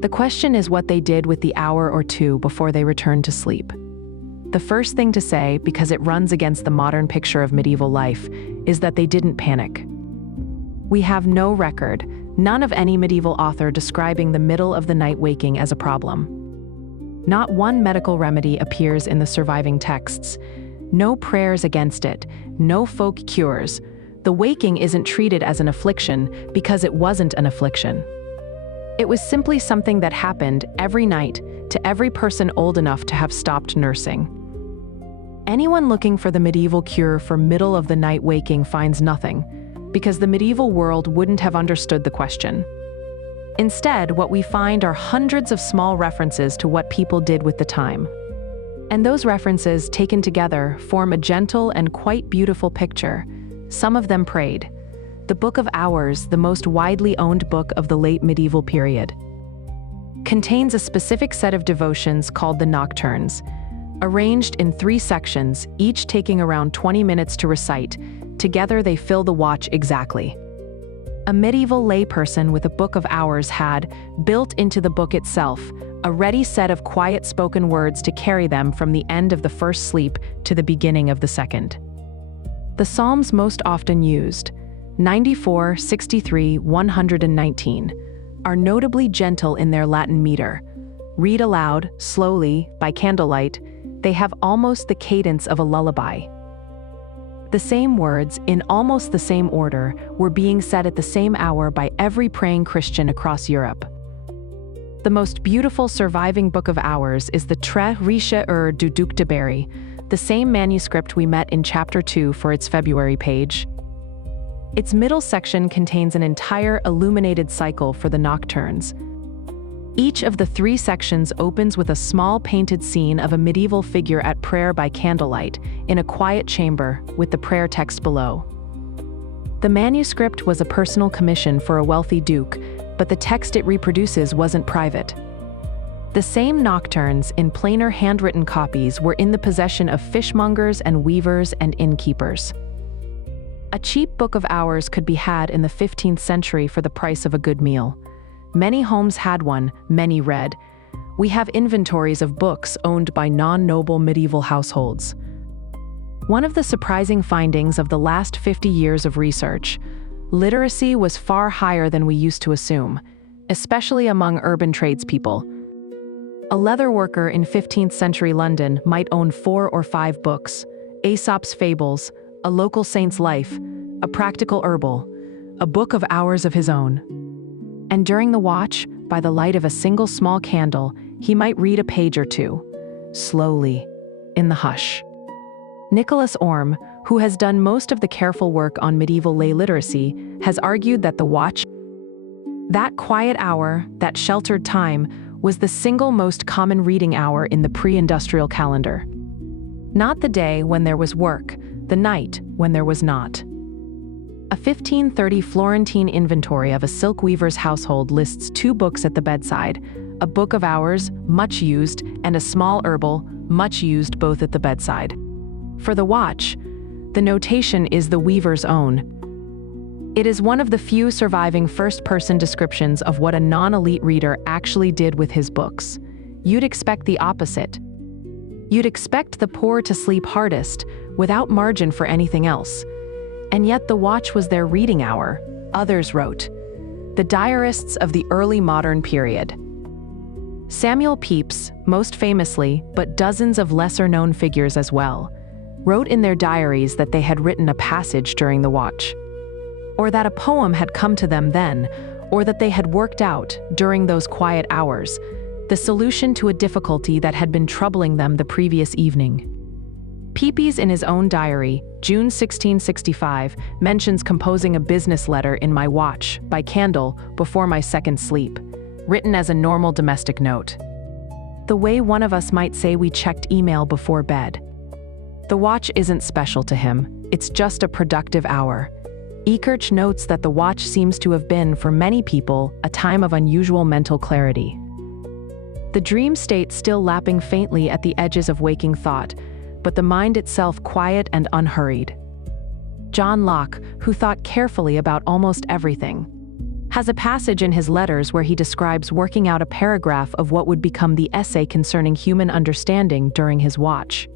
The question is what they did with the hour or 2 before they returned to sleep. The first thing to say, because it runs against the modern picture of medieval life, is that they didn't panic. We have no record, none of any medieval author describing the middle-of-the-night waking as a problem. Not one medical remedy appears in the surviving texts. No prayers against it, no folk cures. The waking isn't treated as an affliction because it wasn't an affliction. It was simply something that happened every night to every person old enough to have stopped nursing. Anyone looking for the medieval cure for middle-of-the-night waking finds nothing, because the medieval world wouldn't have understood the question. Instead, what we find are hundreds of small references to what people did with the time. And those references, taken together, form a gentle and quite beautiful picture. Some of them prayed. The Book of Hours, the most widely owned book of the late medieval period, contains a specific set of devotions called the Nocturnes, arranged in 3 sections, each taking around 20 minutes to recite. Together they fill the watch exactly. A medieval layperson with a Book of Hours had, built into the book itself, a ready set of quiet spoken words to carry them from the end of the first sleep to the beginning of the second. The Psalms most often used, 94, 63, 119, are notably gentle in their Latin meter. Read aloud, slowly, by candlelight, they have almost the cadence of a lullaby. The same words, in almost the same order, were being said at the same hour by every praying Christian across Europe. The most beautiful surviving Book of Hours is the Très riche du Duc de Berry, the same manuscript we met in Chapter 2 for its February page. Its middle section contains an entire illuminated cycle for the Nocturnes. Each of the 3 sections opens with a small painted scene of a medieval figure at prayer by candlelight, in a quiet chamber, with the prayer text below. The manuscript was a personal commission for a wealthy duke, but the text it reproduces wasn't private. The same Nocturnes, in plainer handwritten copies, were in the possession of fishmongers and weavers and innkeepers. A cheap Book of Hours could be had in the 15th century for the price of a good meal. Many homes had one, many read. We have inventories of books owned by non-noble medieval households. One of the surprising findings of the last 50 years of research, literacy was far higher than we used to assume, especially among urban tradespeople. A leather worker in 15th century London might own 4 or 5 books: Aesop's Fables, a local saint's life, a practical herbal, a book of hours of his own. And during the watch, by the light of a single small candle, he might read a page or 2, slowly, in the hush. Nicholas Orme, who has done most of the careful work on medieval lay literacy, has argued that the watch, that quiet hour, that sheltered time, was the single most common reading hour in the pre-industrial calendar. Not the day when there was work, the night when there was not. A 1530 Florentine inventory of a silk weaver's household lists 2 books at the bedside, a Book of Hours, much used, and a small herbal, much used both at the bedside. For the watch, the notation is the weaver's own. It is one of the few surviving first-person descriptions of what a non-elite reader actually did with his books. You'd expect the opposite. You'd expect the poor to sleep hardest, without margin for anything else. And yet the watch was their reading hour, others wrote. The diarists of the early modern period. Samuel Pepys, most famously, but dozens of lesser-known figures as well, wrote in their diaries that they had written a passage during the watch, or that a poem had come to them then, or that they had worked out, during those quiet hours, the solution to a difficulty that had been troubling them the previous evening. Pepys, in his own diary, June 1665, mentions composing a business letter in my watch, by candle, before my second sleep, written as a normal domestic note. The way one of us might say we checked email before bed. The watch isn't special to him, it's just a productive hour. Eckert notes that the watch seems to have been, for many people, a time of unusual mental clarity. The dream state still lapping faintly at the edges of waking thought, but the mind itself quiet and unhurried. John Locke, who thought carefully about almost everything, has a passage in his letters where he describes working out a paragraph of what would become the essay concerning human understanding during his watch.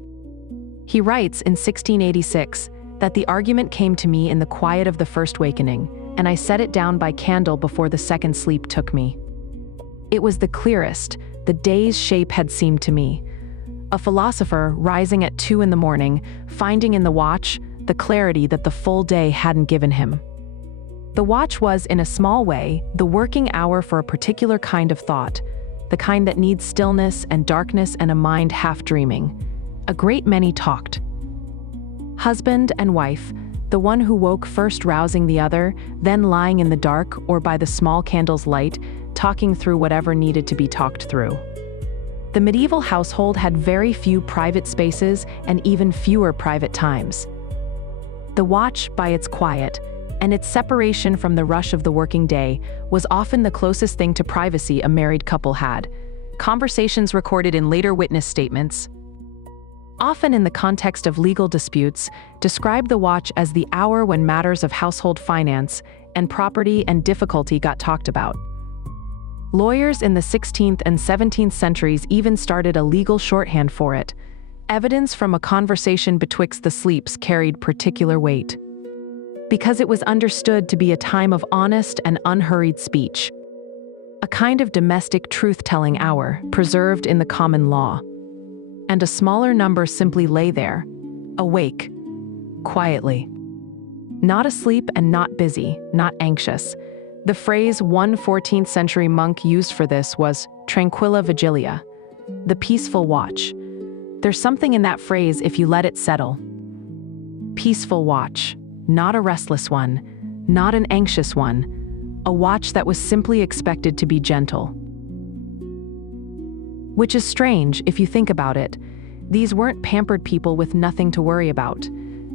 He writes in 1686 that the argument came to me in the quiet of the first wakening, and I set it down by candle before the second sleep took me. It was the clearest, the day's shape had seemed to me. A philosopher rising at 2 a.m, finding in the watch the clarity that the full day hadn't given him. The watch was, in a small way, the working hour for a particular kind of thought, the kind that needs stillness and darkness and a mind half dreaming. A great many talked. Husband and wife, the one who woke first rousing the other, then lying in the dark or by the small candle's light, talking through whatever needed to be talked through. The medieval household had very few private spaces and even fewer private times. The watch, by its quiet and its separation from the rush of the working day, was often the closest thing to privacy a married couple had. Conversations recorded in later witness statements, often in the context of legal disputes, describe the watch as the hour when matters of household finance and property and difficulty got talked about. Lawyers in the 16th and 17th centuries even started a legal shorthand for it. Evidence from a conversation betwixt the sleeps carried particular weight, because it was understood to be a time of honest and unhurried speech, a kind of domestic truth-telling hour preserved in the common law. And a smaller number simply lay there, awake, quietly. Not asleep and not busy, not anxious. The phrase one 14th century monk used for this was tranquilla vigilia, the peaceful watch. There's something in that phrase if you let it settle. Peaceful watch, not a restless one, not an anxious one, a watch that was simply expected to be gentle. Which is strange if you think about it. These weren't pampered people with nothing to worry about.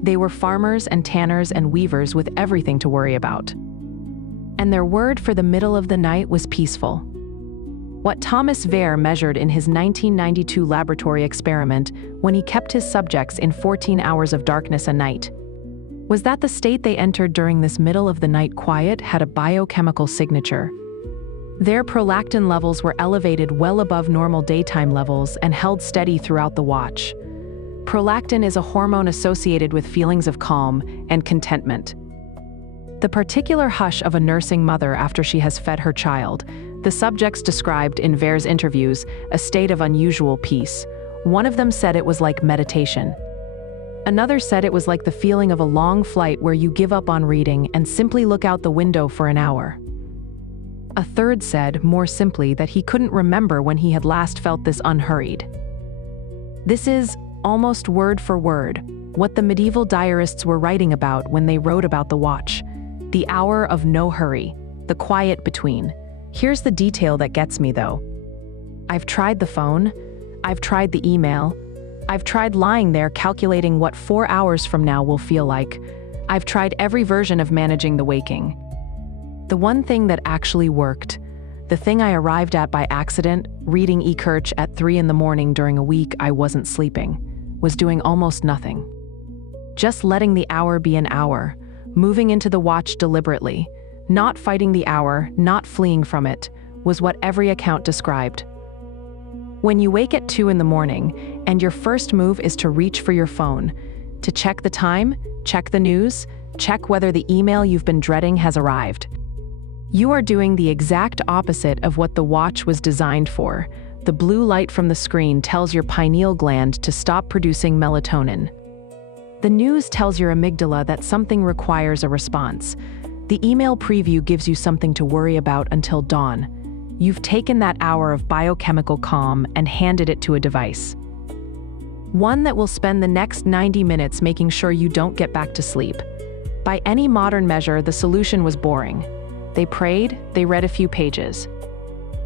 They were farmers and tanners and weavers with everything to worry about. And their word for the middle of the night was peaceful. What Thomas Vere measured in his 1992 laboratory experiment when he kept his subjects in 14 hours of darkness a night was that the state they entered during this middle of the night quiet had a biochemical signature. Their prolactin levels were elevated well above normal daytime levels and held steady throughout the watch. Prolactin is a hormone associated with feelings of calm and contentment. The particular hush of a nursing mother after she has fed her child, the subjects described in Vere's interviews a state of unusual peace. One of them said it was like meditation. Another said it was like the feeling of a long flight where you give up on reading and simply look out the window for an hour. A third said, more simply, that he couldn't remember when he had last felt this unhurried. This is, almost word for word, what the medieval diarists were writing about when they wrote about the watch. The hour of no hurry, the quiet between. Here's the detail that gets me, though. I've tried the phone, I've tried the email, I've tried lying there calculating what 4 hours from now will feel like. I've tried every version of managing the waking. The one thing that actually worked, the thing I arrived at by accident, reading Ekirch at 3 a.m. during a week I wasn't sleeping, was doing almost nothing. Just letting the hour be an hour, moving into the watch deliberately, not fighting the hour, not fleeing from it, was what every account described. When you wake at 2 a.m. and your first move is to reach for your phone, to check the time, check the news, check whether the email you've been dreading has arrived, you are doing the exact opposite of what the watch was designed for. The blue light from the screen tells your pineal gland to stop producing melatonin. The news tells your amygdala that something requires a response. The email preview gives you something to worry about until dawn. You've taken that hour of biochemical calm and handed it to a device. One that will spend the next 90 minutes making sure you don't get back to sleep. By any modern measure, the solution was boring. They prayed, they read a few pages.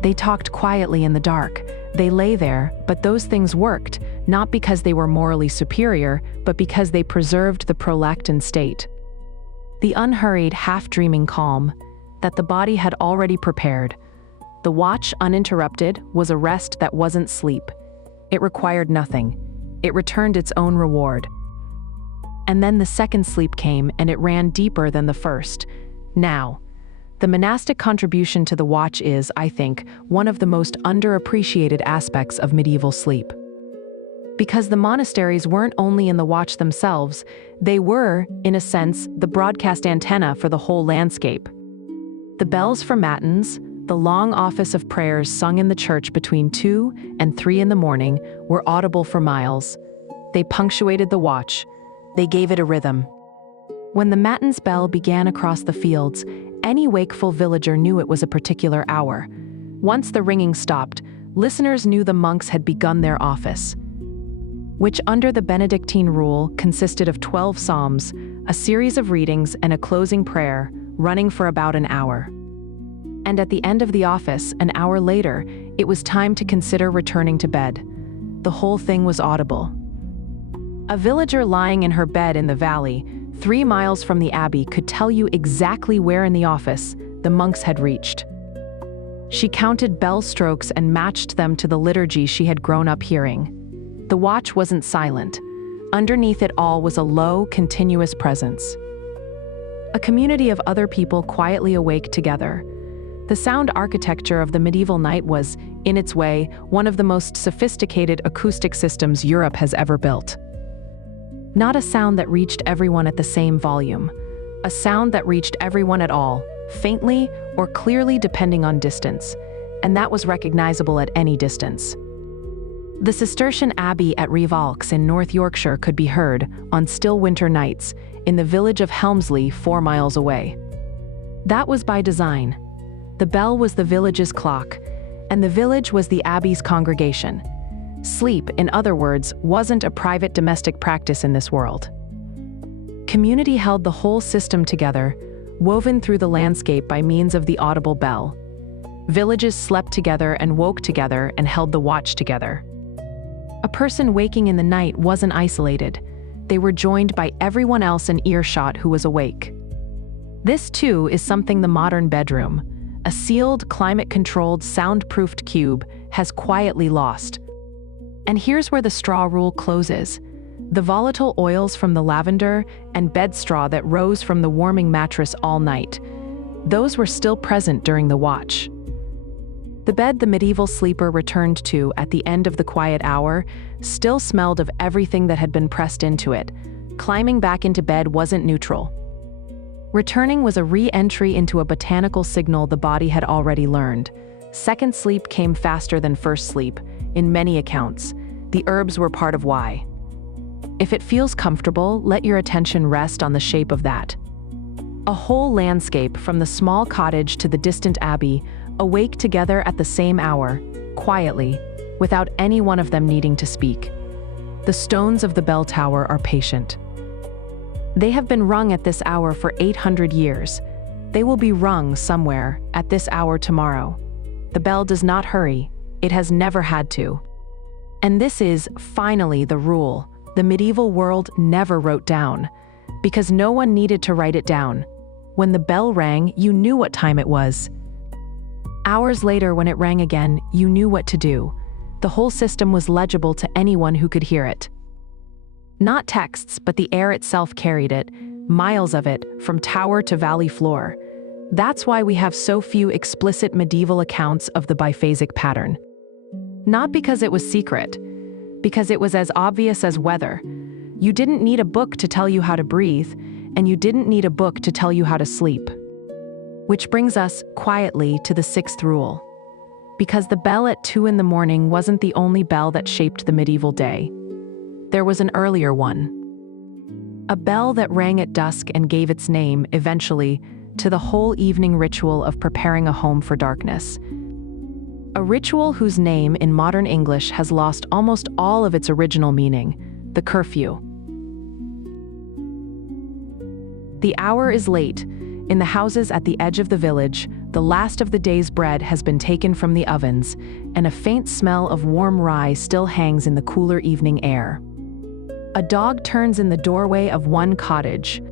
They talked quietly in the dark. They lay there, but those things worked, not because they were morally superior, but because they preserved the prolactin state. The unhurried, half-dreaming calm that the body had already prepared. The watch, uninterrupted, was a rest that wasn't sleep. It required nothing. It returned its own reward. And then the second sleep came, and it ran deeper than the first. Now, the monastic contribution to the watch is, I think, one of the most underappreciated aspects of medieval sleep. Because the monasteries weren't only in the watch themselves, they were, in a sense, the broadcast antenna for the whole landscape. The bells for matins, the long office of prayers sung in the church between 2 and 3 in the morning, were audible for miles. They punctuated the watch. They gave it a rhythm. When the matins bell began across the fields, any wakeful villager knew it was a particular hour. Once the ringing stopped, listeners knew the monks had begun their office. which under the Benedictine rule consisted of 12 psalms, a series of readings, and a closing prayer, running for about an hour. And at the end of the office, an hour later, it was time to consider returning to bed. The whole thing was audible. A villager lying in her bed in the valley, 3 miles from the abbey, could tell you exactly where in the office the monks had reached. She counted bell strokes and matched them to the liturgy she had grown up hearing. The watch wasn't silent. Underneath it all was a low, continuous presence. A community of other people quietly awake together. The sound architecture of the medieval night was, in its way, one of the most sophisticated acoustic systems Europe has ever built. Not a sound that reached everyone at the same volume. A sound that reached everyone at all, faintly or clearly depending on distance, and that was recognizable at any distance. The Cistercian Abbey at Revalks in North Yorkshire could be heard, on still winter nights, in the village of Helmsley 4 miles away. That was by design. The bell was the village's clock, and the village was the abbey's congregation. Sleep, in other words, wasn't a private domestic practice in this world. Community held the whole system together, woven through the landscape by means of the audible bell. Villages slept together and woke together and held the watch together. A person waking in the night wasn't isolated. They were joined by everyone else in earshot who was awake. This, too, is something the modern bedroom, a sealed, climate-controlled, soundproofed cube, has quietly lost. And here's where the straw rule closes. The volatile oils from the lavender and bed straw that rose from the warming mattress all night, those were still present during the watch. The bed the medieval sleeper returned to at the end of the quiet hour still smelled of everything that had been pressed into it. Climbing back into bed wasn't neutral. Returning was a re-entry into a botanical signal the body had already learned. Second sleep came faster than first sleep, in many accounts. The herbs were part of why. If it feels comfortable, let your attention rest on the shape of that. A whole landscape, from the small cottage to the distant abbey, awake together at the same hour, quietly, without any one of them needing to speak. The stones of the bell tower are patient. They have been rung at this hour for 800 years. They will be rung somewhere at this hour tomorrow. The bell does not hurry. It has never had to. And this is, finally, the rule the medieval world never wrote down, because no one needed to write it down. When the bell rang, you knew what time it was. Hours later, when it rang again, you knew what to do. The whole system was legible to anyone who could hear it. Not texts, but the air itself carried it, miles of it, from tower to valley floor. That's why we have so few explicit medieval accounts of the biphasic pattern. Not because it was secret, because it was as obvious as weather. You didn't need a book to tell you how to breathe, and you didn't need a book to tell you how to sleep. Which brings us, quietly, to the 6th rule. Because the bell at 2 in the morning wasn't the only bell that shaped the medieval day. There was an earlier one. A bell that rang at dusk and gave its name, eventually, to the whole evening ritual of preparing a home for darkness. A ritual whose name, in modern English, has lost almost all of its original meaning: the curfew. The hour is late. In the houses at the edge of the village, the last of the day's bread has been taken from the ovens, and a faint smell of warm rye still hangs in the cooler evening air. A dog turns in the doorway of one cottage.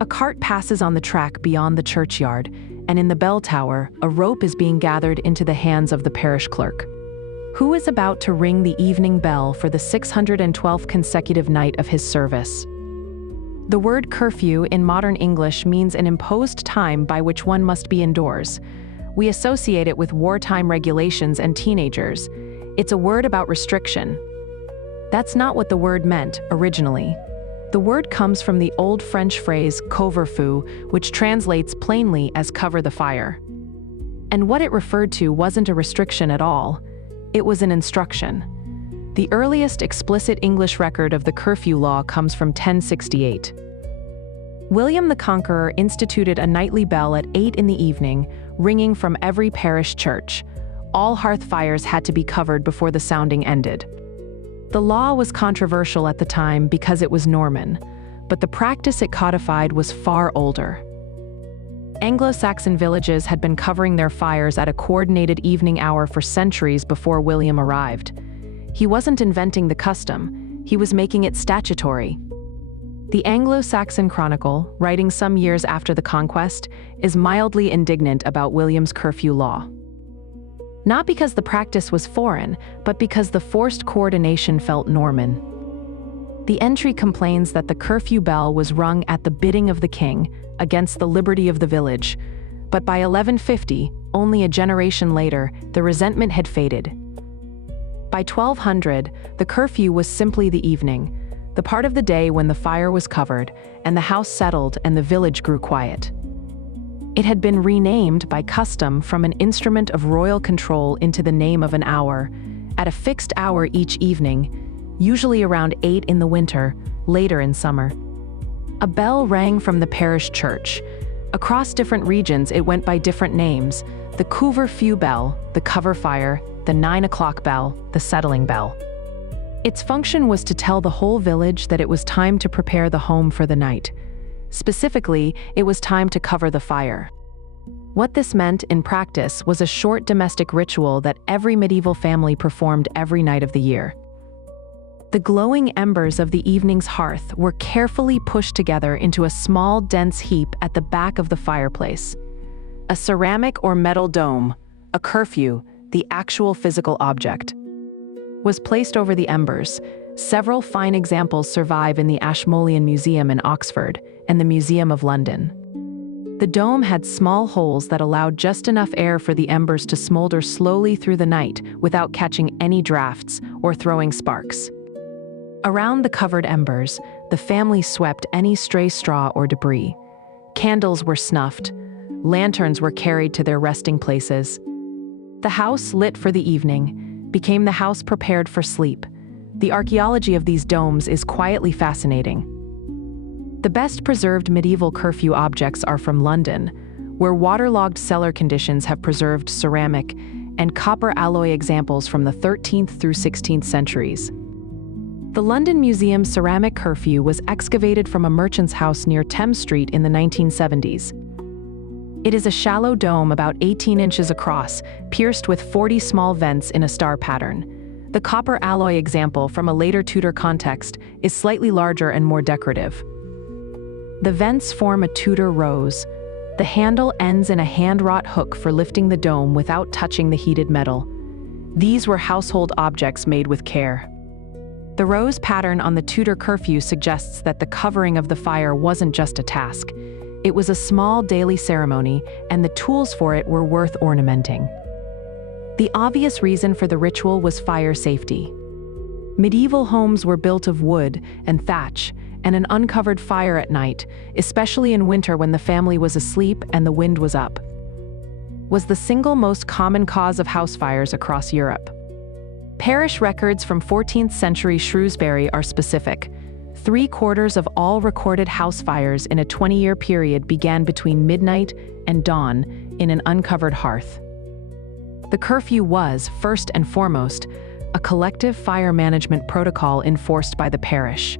A cart passes on the track beyond the churchyard, and in the bell tower, a rope is being gathered into the hands of the parish clerk, who is about to ring the evening bell for the 612th consecutive night of his service. The word curfew in modern English means an imposed time by which one must be indoors. We associate it with wartime regulations and teenagers. It's a word about restriction. That's not what the word meant originally. The word comes from the Old French phrase couvre-feu, which translates plainly as cover the fire. And what it referred to wasn't a restriction at all. It was an instruction. The earliest explicit English record of the curfew law comes from 1068. William the Conqueror instituted a nightly bell at 8 in the evening, ringing from every parish church. All hearth fires had to be covered before the sounding ended. The law was controversial at the time because it was Norman, but the practice it codified was far older. Anglo-Saxon villages had been covering their fires at a coordinated evening hour for centuries before William arrived. He wasn't inventing the custom, he was making it statutory. The Anglo-Saxon Chronicle, writing some years after the conquest, is mildly indignant about William's curfew law. Not because the practice was foreign, but because the forced coordination felt Norman. The entry complains that the curfew bell was rung at the bidding of the king, against the liberty of the village. But by 1150, only a generation later, the resentment had faded. By 1200, the curfew was simply the evening, the part of the day when the fire was covered, and the house settled and the village grew quiet. It had been renamed by custom from an instrument of royal control into the name of an hour, at a fixed hour each evening, usually around 8 in the winter, later in summer. A bell rang from the parish church. Across different regions, it went by different names: the couvre-feu bell, the cover fire, the 9 o'clock bell, the settling bell. Its function was to tell the whole village that it was time to prepare the home for the night. Specifically, it was time to cover the fire. What this meant in practice was a short domestic ritual that every medieval family performed every night of the year. The glowing embers of the evening's hearth were carefully pushed together into a small, dense heap at the back of the fireplace. A ceramic or metal dome, a curfew, the actual physical object, was placed over the embers. Several fine examples survive in the Ashmolean Museum in Oxford and the Museum of London. The dome had small holes that allowed just enough air for the embers to smolder slowly through the night without catching any drafts or throwing sparks. Around the covered embers, the family swept any stray straw or debris. Candles were snuffed. Lanterns were carried to their resting places. The house, lit for the evening, became the house prepared for sleep. The archaeology of these domes is quietly fascinating. The best preserved medieval curfew objects are from London, where waterlogged cellar conditions have preserved ceramic and copper alloy examples from the 13th through 16th centuries. The London Museum's ceramic curfew was excavated from a merchant's house near Thames Street in the 1970s. It is a shallow dome about 18 inches across, pierced with 40 small vents in a star pattern. The copper alloy example from a later Tudor context is slightly larger and more decorative. The vents form a Tudor rose. The handle ends in a hand-wrought hook for lifting the dome without touching the heated metal. These were household objects made with care. The rose pattern on the Tudor curfew suggests that the covering of the fire wasn't just a task. It was a small daily ceremony, and the tools for it were worth ornamenting. The obvious reason for the ritual was fire safety. Medieval homes were built of wood and thatch, and an uncovered fire at night, especially in winter when the family was asleep and the wind was up, was the single most common cause of house fires across Europe. Parish records from 14th century Shrewsbury are specific. 3/4 of all recorded house fires in a 20-year period began between midnight and dawn in an uncovered hearth. The curfew was, first and foremost, a collective fire management protocol enforced by the parish.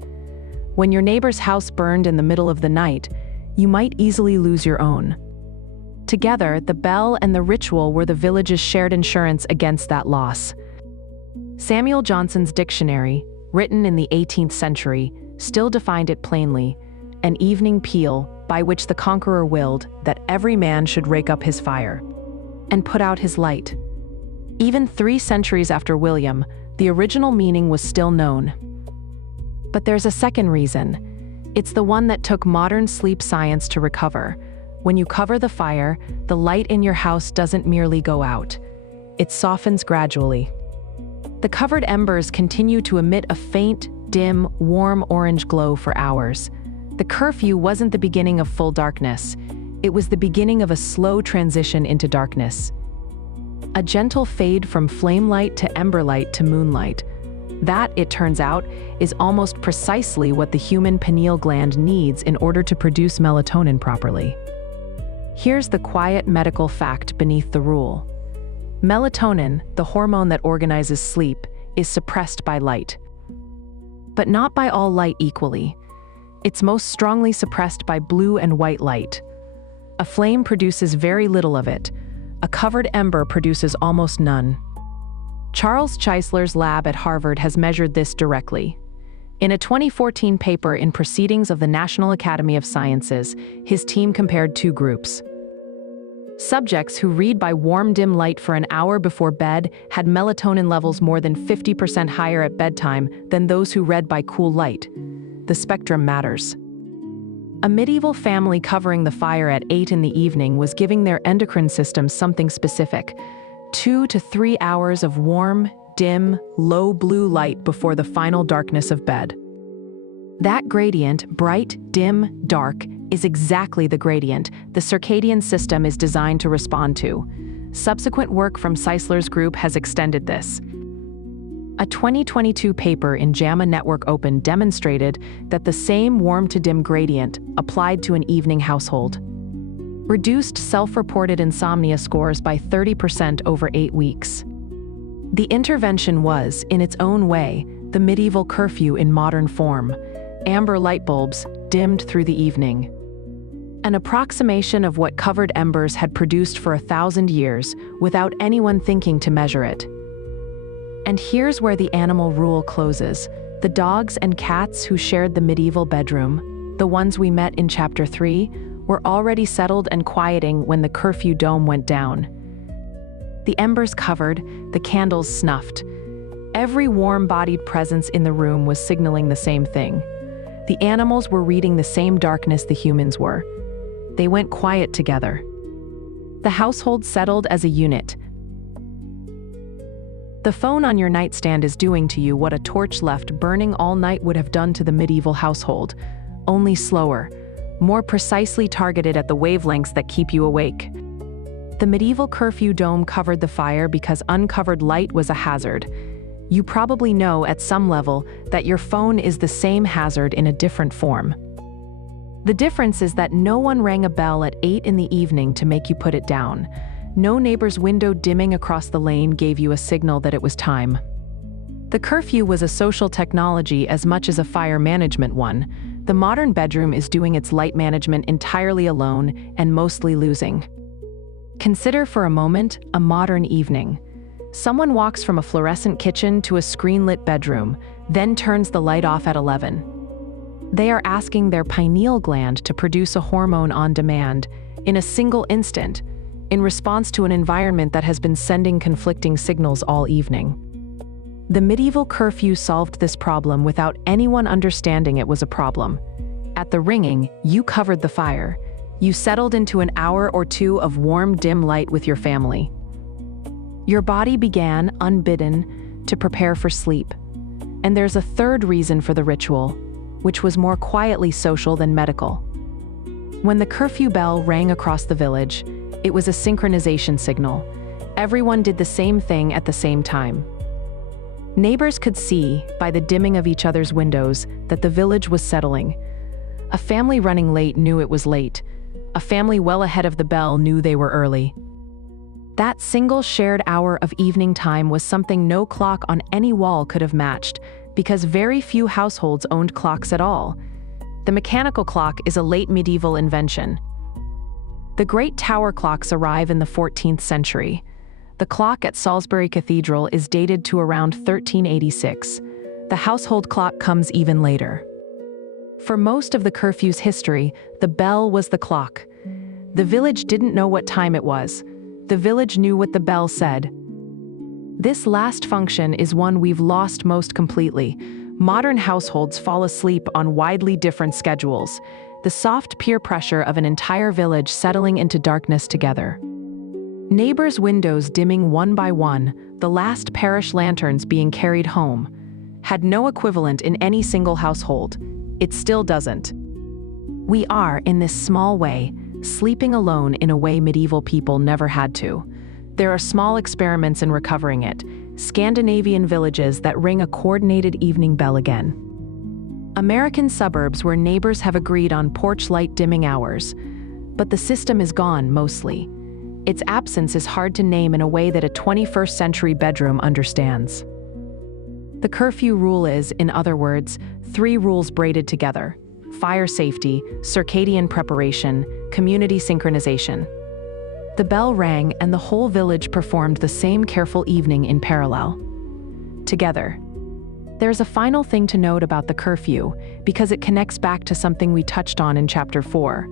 When your neighbor's house burned in the middle of the night, you might easily lose your own. Together, the bell and the ritual were the village's shared insurance against that loss. Samuel Johnson's dictionary, written in the 18th century, still defined it plainly: an evening peal by which the conqueror willed that every man should rake up his fire and put out his light. Even 3 centuries after William, the original meaning was still known. But there's a second reason. It's the one that took modern sleep science to recover. When you cover the fire, the light in your house doesn't merely go out. It softens gradually. The covered embers continue to emit a faint, dim, warm orange glow for hours. The curfew wasn't the beginning of full darkness. It was the beginning of a slow transition into darkness. A gentle fade from flame light to ember light to moonlight. That, it turns out, is almost precisely what the human pineal gland needs in order to produce melatonin properly. Here's the quiet medical fact beneath the rule. Melatonin, the hormone that organizes sleep, is suppressed by light. But not by all light equally. It's most strongly suppressed by blue and white light. A flame produces very little of it. A covered ember produces almost none. Charles Czeisler's lab at Harvard has measured this directly. In a 2014 paper in Proceedings of the National Academy of Sciences, his team compared two groups. Subjects who read by warm, dim light for an hour before bed had melatonin levels more than 50% higher at bedtime than those who read by cool light. The spectrum matters. A medieval family covering the fire at 8 in the evening was giving their endocrine system something specific: 2 to 3 hours of warm, dim, low blue light before the final darkness of bed. That gradient, bright, dim, dark, is exactly the gradient the circadian system is designed to respond to. Subsequent work from Czeisler's group has extended this. A 2022 paper in JAMA Network Open demonstrated that the same warm to dim gradient applied to an evening household reduced self-reported insomnia scores by 30% over 8 weeks. The intervention was, in its own way, the medieval curfew in modern form: amber light bulbs dimmed through the evening. An approximation of what covered embers had produced for 1,000 years without anyone thinking to measure it. And here's where the animal rule closes. The dogs and cats who shared the medieval bedroom, the ones we met in Chapter 3, were already settled and quieting when the curfew dome went down. The embers covered, the candles snuffed. Every warm-bodied presence in the room was signaling the same thing. The animals were reading the same darkness the humans were. They went quiet together. The household settled as a unit. The phone on your nightstand is doing to you what a torch left burning all night would have done to the medieval household, only slower, more precisely targeted at the wavelengths that keep you awake. The medieval curfew dome covered the fire because uncovered light was a hazard. You probably know at some level that your phone is the same hazard in a different form. The difference is that no one rang a bell at 8 in the evening to make you put it down. No neighbor's window dimming across the lane gave you a signal that it was time. The curfew was a social technology as much as a fire management one. The modern bedroom is doing its light management entirely alone and mostly losing. Consider for a moment a modern evening. Someone walks from a fluorescent kitchen to a screen-lit bedroom, then turns the light off at 11. They are asking their pineal gland to produce a hormone on demand, in a single instant, in response to an environment that has been sending conflicting signals all evening. The medieval curfew solved this problem without anyone understanding it was a problem. At the ringing, you covered the fire. You settled into an hour or two of warm, dim light with your family. Your body began, unbidden, to prepare for sleep. And there's a third reason for the ritual, which was more quietly social than medical. When the curfew bell rang across the village, it was a synchronization signal. Everyone did the same thing at the same time. Neighbors could see, by the dimming of each other's windows, that the village was settling. A family running late knew it was late. A family well ahead of the bell knew they were early. That single shared hour of evening time was something no clock on any wall could have matched, because very few households owned clocks at all. The mechanical clock is a late medieval invention. The great tower clocks arrive in the 14th century. The clock at Salisbury Cathedral is dated to around 1386. The household clock comes even later. For most of the curfew's history, the bell was the clock. The village didn't know what time it was. The village knew what the bell said. This last function is one we've lost most completely. Modern households fall asleep on widely different schedules, the soft peer pressure of an entire village settling into darkness together. Neighbors' windows dimming one by one, the last parish lanterns being carried home, had no equivalent in any single household. It still doesn't. We are, in this small way, sleeping alone in a way medieval people never had to. There are small experiments in recovering it, Scandinavian villages that ring a coordinated evening bell again. American suburbs where neighbors have agreed on porch light dimming hours, but the system is gone mostly. Its absence is hard to name in a way that a 21st century bedroom understands. The curfew rule is, in other words, 3 rules braided together: fire safety, circadian preparation, community synchronization. The bell rang and the whole village performed the same careful evening in parallel. Together. There's a final thing to note about the curfew, because it connects back to something we touched on in Chapter 4.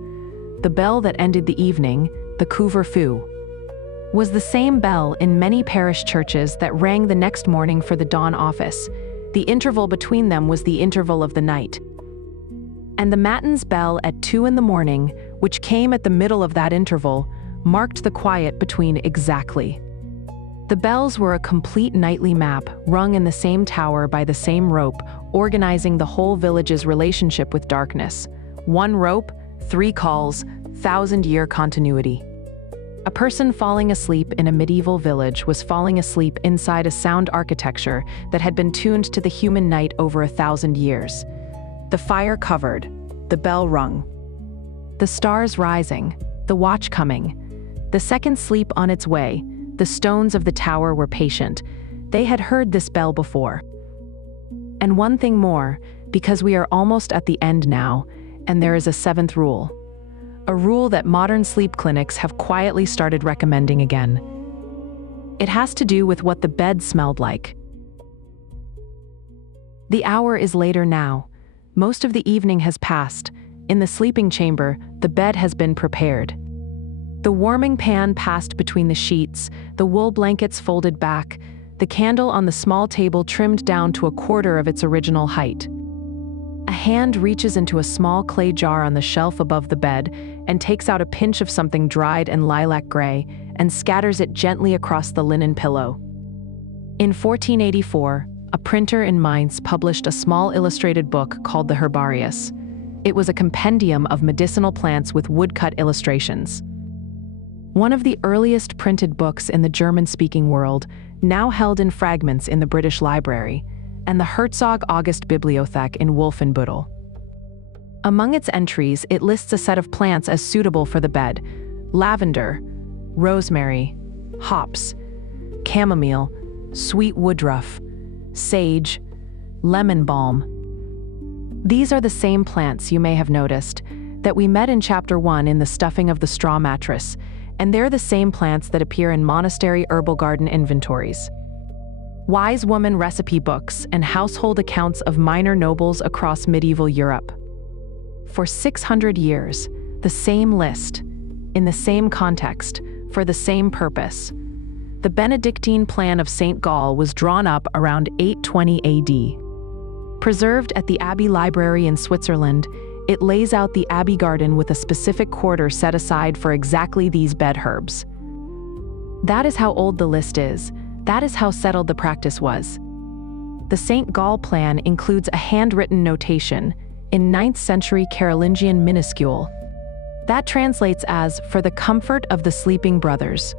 The bell that ended the evening, the couvre-feu, was the same bell in many parish churches that rang the next morning for the dawn office. The interval between them was the interval of the night. And the matins bell at 2 in the morning, which came at the middle of that interval, marked the quiet between exactly. The bells were a complete nightly map, rung in the same tower by the same rope, organizing the whole village's relationship with darkness. 1 rope, 3 calls, 1,000-year continuity. A person falling asleep in a medieval village was falling asleep inside a sound architecture that had been tuned to the human night over 1,000 years. The fire covered, the bell rung. The stars rising, the watch coming, the second sleep on its way. The stones of the tower were patient. They had heard this bell before. And one thing more, because we are almost at the end now, and there is a 7th rule. A rule that modern sleep clinics have quietly started recommending again. It has to do with what the bed smelled like. The hour is later now. Most of the evening has passed. In the sleeping chamber, the bed has been prepared. The warming pan passed between the sheets, the wool blankets folded back, the candle on the small table trimmed down to 1/4 of its original height. A hand reaches into a small clay jar on the shelf above the bed and takes out a pinch of something dried and lilac gray and scatters it gently across the linen pillow. In 1484, a printer in Mainz published a small illustrated book called the Herbarius. It was a compendium of medicinal plants with woodcut illustrations. One of the earliest printed books in the German-speaking world, now held in fragments in the British Library, and the Herzog August Bibliothek in Wolfenbüttel. Among its entries, it lists a set of plants as suitable for the bed: lavender, rosemary, hops, chamomile, sweet woodruff, sage, lemon balm. These are the same plants, you may have noticed, that we met in Chapter 1 in the stuffing of the straw mattress, and they're the same plants that appear in monastery herbal garden inventories, wise woman recipe books, and household accounts of minor nobles across medieval Europe. For 600 years, the same list, in the same context, for the same purpose. The Benedictine plan of St. Gall was drawn up around 820 AD. Preserved at the Abbey Library in Switzerland, it lays out the abbey garden with a specific quarter set aside for exactly these bed herbs. That is how old the list is. That is how settled the practice was. The St. Gall plan includes a handwritten notation in 9th century Carolingian minuscule. That translates as, "For the comfort of the sleeping brothers."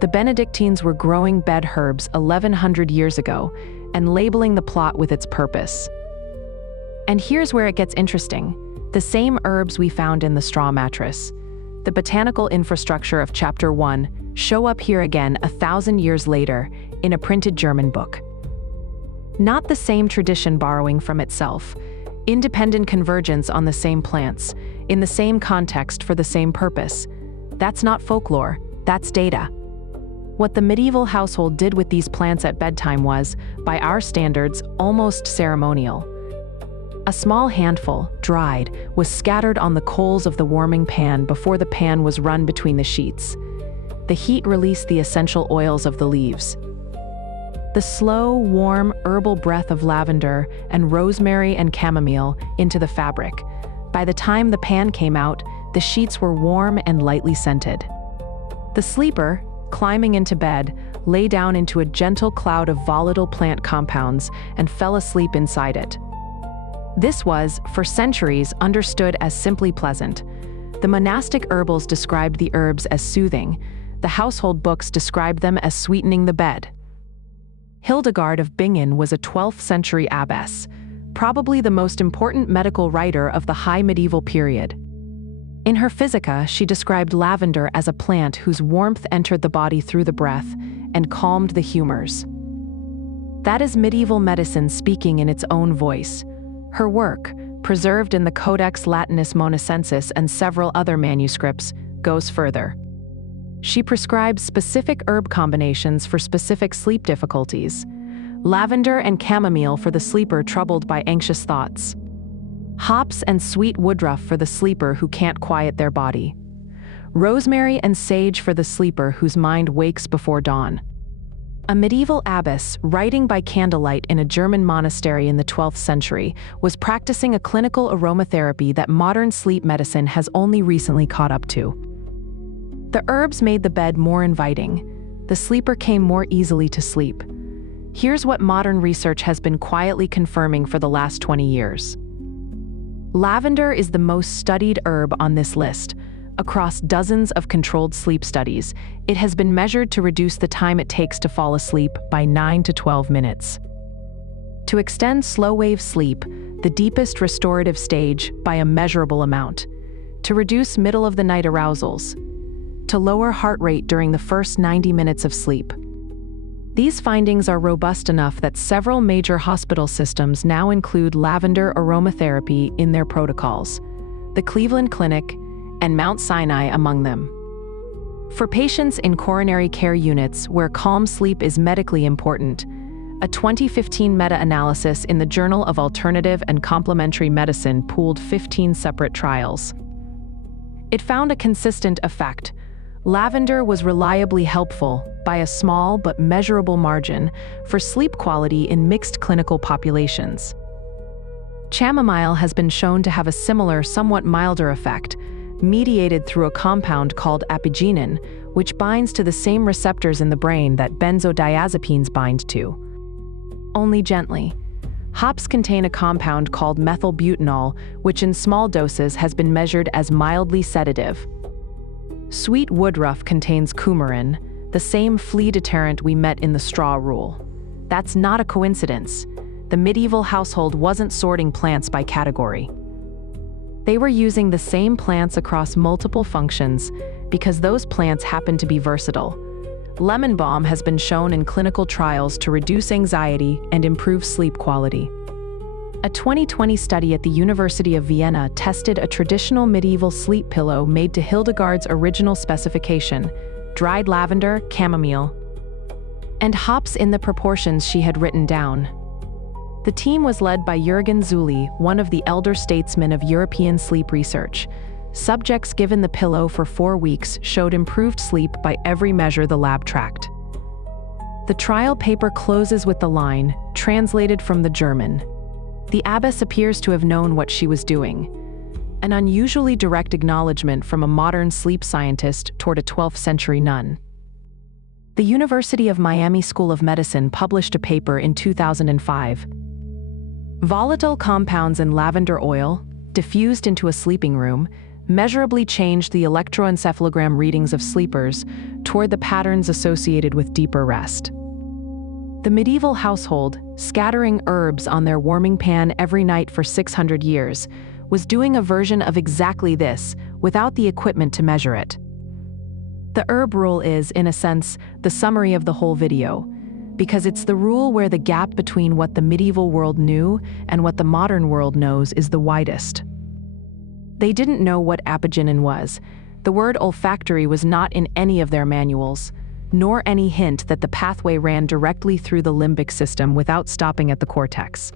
The Benedictines were growing bed herbs 1100 years ago and labeling the plot with its purpose. And here's where it gets interesting. The same herbs we found in the straw mattress, the botanical infrastructure of Chapter 1, show up here again 1,000 years later in a printed German book. Not the same tradition borrowing from itself, independent convergence on the same plants, in the same context for the same purpose. That's not folklore, that's data. What the medieval household did with these plants at bedtime was, by our standards, almost ceremonial. A small handful, dried, was scattered on the coals of the warming pan before the pan was run between the sheets. The heat released the essential oils of the leaves. The slow, warm, herbal breath of lavender and rosemary and chamomile into the fabric. By the time the pan came out, the sheets were warm and lightly scented. The sleeper, climbing into bed, lay down into a gentle cloud of volatile plant compounds and fell asleep inside it. This was, for centuries, understood as simply pleasant. The monastic herbals described the herbs as soothing. The household books described them as sweetening the bed. Hildegard of Bingen was a 12th century abbess, probably the most important medical writer of the high medieval period. In her Physica, she described lavender as a plant whose warmth entered the body through the breath and calmed the humors. That is medieval medicine speaking in its own voice. Her work, preserved in the Codex Latinus Monacensis and several other manuscripts, goes further. She prescribes specific herb combinations for specific sleep difficulties. Lavender and chamomile for the sleeper troubled by anxious thoughts. Hops and sweet woodruff for the sleeper who can't quiet their body. Rosemary and sage for the sleeper whose mind wakes before dawn. A medieval abbess, writing by candlelight in a German monastery in the 12th century, was practicing a clinical aromatherapy that modern sleep medicine has only recently caught up to. The herbs made the bed more inviting. The sleeper came more easily to sleep. Here's what modern research has been quietly confirming for the last 20 years. Lavender is the most studied herb on this list. Across dozens of controlled sleep studies, it has been measured to reduce the time it takes to fall asleep by 9 to 12 minutes. To extend slow-wave sleep, the deepest restorative stage, by a measurable amount. To reduce middle-of-the-night arousals. To lower heart rate during the first 90 minutes of sleep. These findings are robust enough that several major hospital systems now include lavender aromatherapy in their protocols. The Cleveland Clinic and Mount Sinai among them. For patients in coronary care units where calm sleep is medically important, a 2015 meta-analysis in the Journal of Alternative and Complementary Medicine pooled 15 separate trials. It found a consistent effect. Lavender was reliably helpful, by a small but measurable margin, for sleep quality in mixed clinical populations. Chamomile has been shown to have a similar, somewhat milder effect, mediated through a compound called apigenin, which binds to the same receptors in the brain that benzodiazepines bind to. Only gently. Hops contain a compound called methylbutanol, which in small doses has been measured as mildly sedative. Sweet woodruff contains coumarin, the same flea deterrent we met in the straw rule. That's not a coincidence. The medieval household wasn't sorting plants by category. They were using the same plants across multiple functions because those plants happen to be versatile. Lemon balm has been shown in clinical trials to reduce anxiety and improve sleep quality. A 2020 study at the University of Vienna tested a traditional medieval sleep pillow made to Hildegard's original specification, dried lavender, chamomile, and hops in the proportions she had written down. The team was led by Jürgen Zulli, one of the elder statesmen of European sleep research. Subjects given the pillow for 4 weeks showed improved sleep by every measure the lab tracked. The trial paper closes with the line, translated from the German. The abbess appears to have known what she was doing. An unusually direct acknowledgement from a modern sleep scientist toward a 12th century nun. The University of Miami School of Medicine published a paper in 2005. Volatile compounds in lavender oil, diffused into a sleeping room, measurably changed the electroencephalogram readings of sleepers toward the patterns associated with deeper rest. The medieval household, scattering herbs on their warming pan every night for 600 years, was doing a version of exactly this, without the equipment to measure it. The herb rule is, in a sense, the summary of the whole video, because it's the rule where the gap between what the medieval world knew and what the modern world knows is the widest. They didn't know what apigenin was. The word olfactory was not in any of their manuals, nor any hint that the pathway ran directly through the limbic system without stopping at the cortex.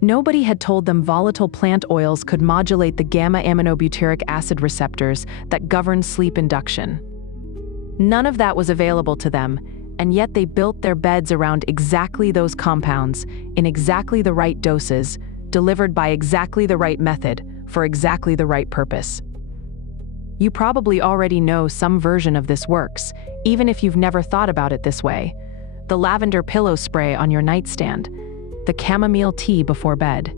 Nobody had told them volatile plant oils could modulate the gamma-aminobutyric acid receptors that govern sleep induction. None of that was available to them, and yet they built their beds around exactly those compounds, in exactly the right doses, delivered by exactly the right method, for exactly the right purpose. You probably already know some version of this works, even if you've never thought about it this way. The lavender pillow spray on your nightstand, the chamomile tea before bed,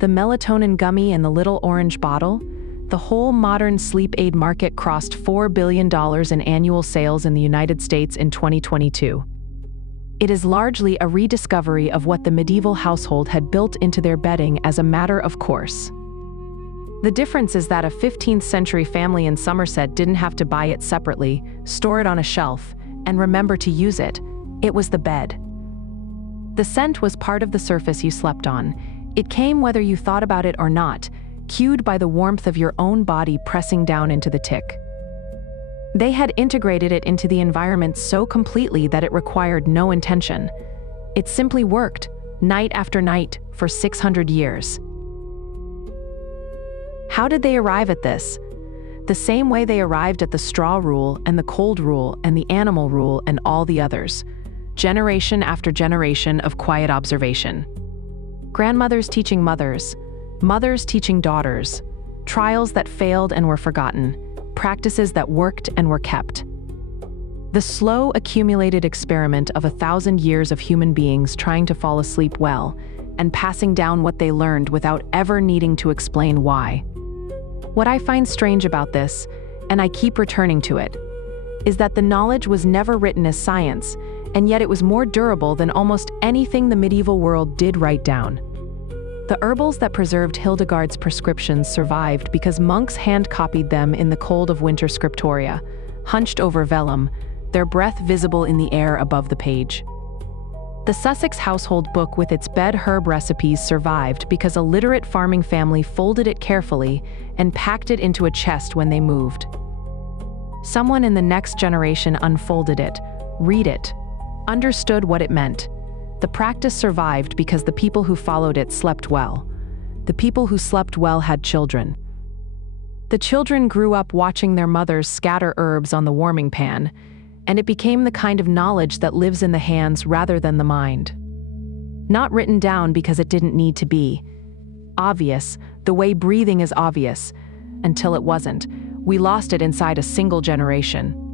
the melatonin gummy in the little orange bottle. The whole modern sleep aid market crossed $4 billion in annual sales in the United States in 2022. It is largely a rediscovery of what the medieval household had built into their bedding as a matter of course. The difference is that a 15th century family in Somerset didn't have to buy it separately, store it on a shelf, and remember to use it. It was the bed. The scent was part of the surface you slept on. It came whether you thought about it or not, cued by the warmth of your own body pressing down into the tick. They had integrated it into the environment so completely that it required no intention. It simply worked, night after night, for 600 years. How did they arrive at this? The same way they arrived at the straw rule and the cold rule and the animal rule and all the others. Generation after generation of quiet observation. Grandmothers teaching mothers, mothers teaching daughters, trials that failed and were forgotten, practices that worked and were kept. The slow, accumulated experiment of 1,000 years of human beings trying to fall asleep well and passing down what they learned without ever needing to explain why. What I find strange about this, and I keep returning to it, is that the knowledge was never written as science, and yet it was more durable than almost anything the medieval world did write down. The herbals that preserved Hildegard's prescriptions survived because monks hand-copied them in the cold of winter scriptoria, hunched over vellum, their breath visible in the air above the page. The Sussex household book with its bed herb recipes survived because a literate farming family folded it carefully and packed it into a chest when they moved. Someone in the next generation unfolded it, read it, understood what it meant. The practice survived because the people who followed it slept well. The people who slept well had children. The children grew up watching their mothers scatter herbs on the warming pan, and it became the kind of knowledge that lives in the hands rather than the mind. Not written down because it didn't need to be. Obvious, the way breathing is obvious, until it wasn't. We lost it inside a single generation.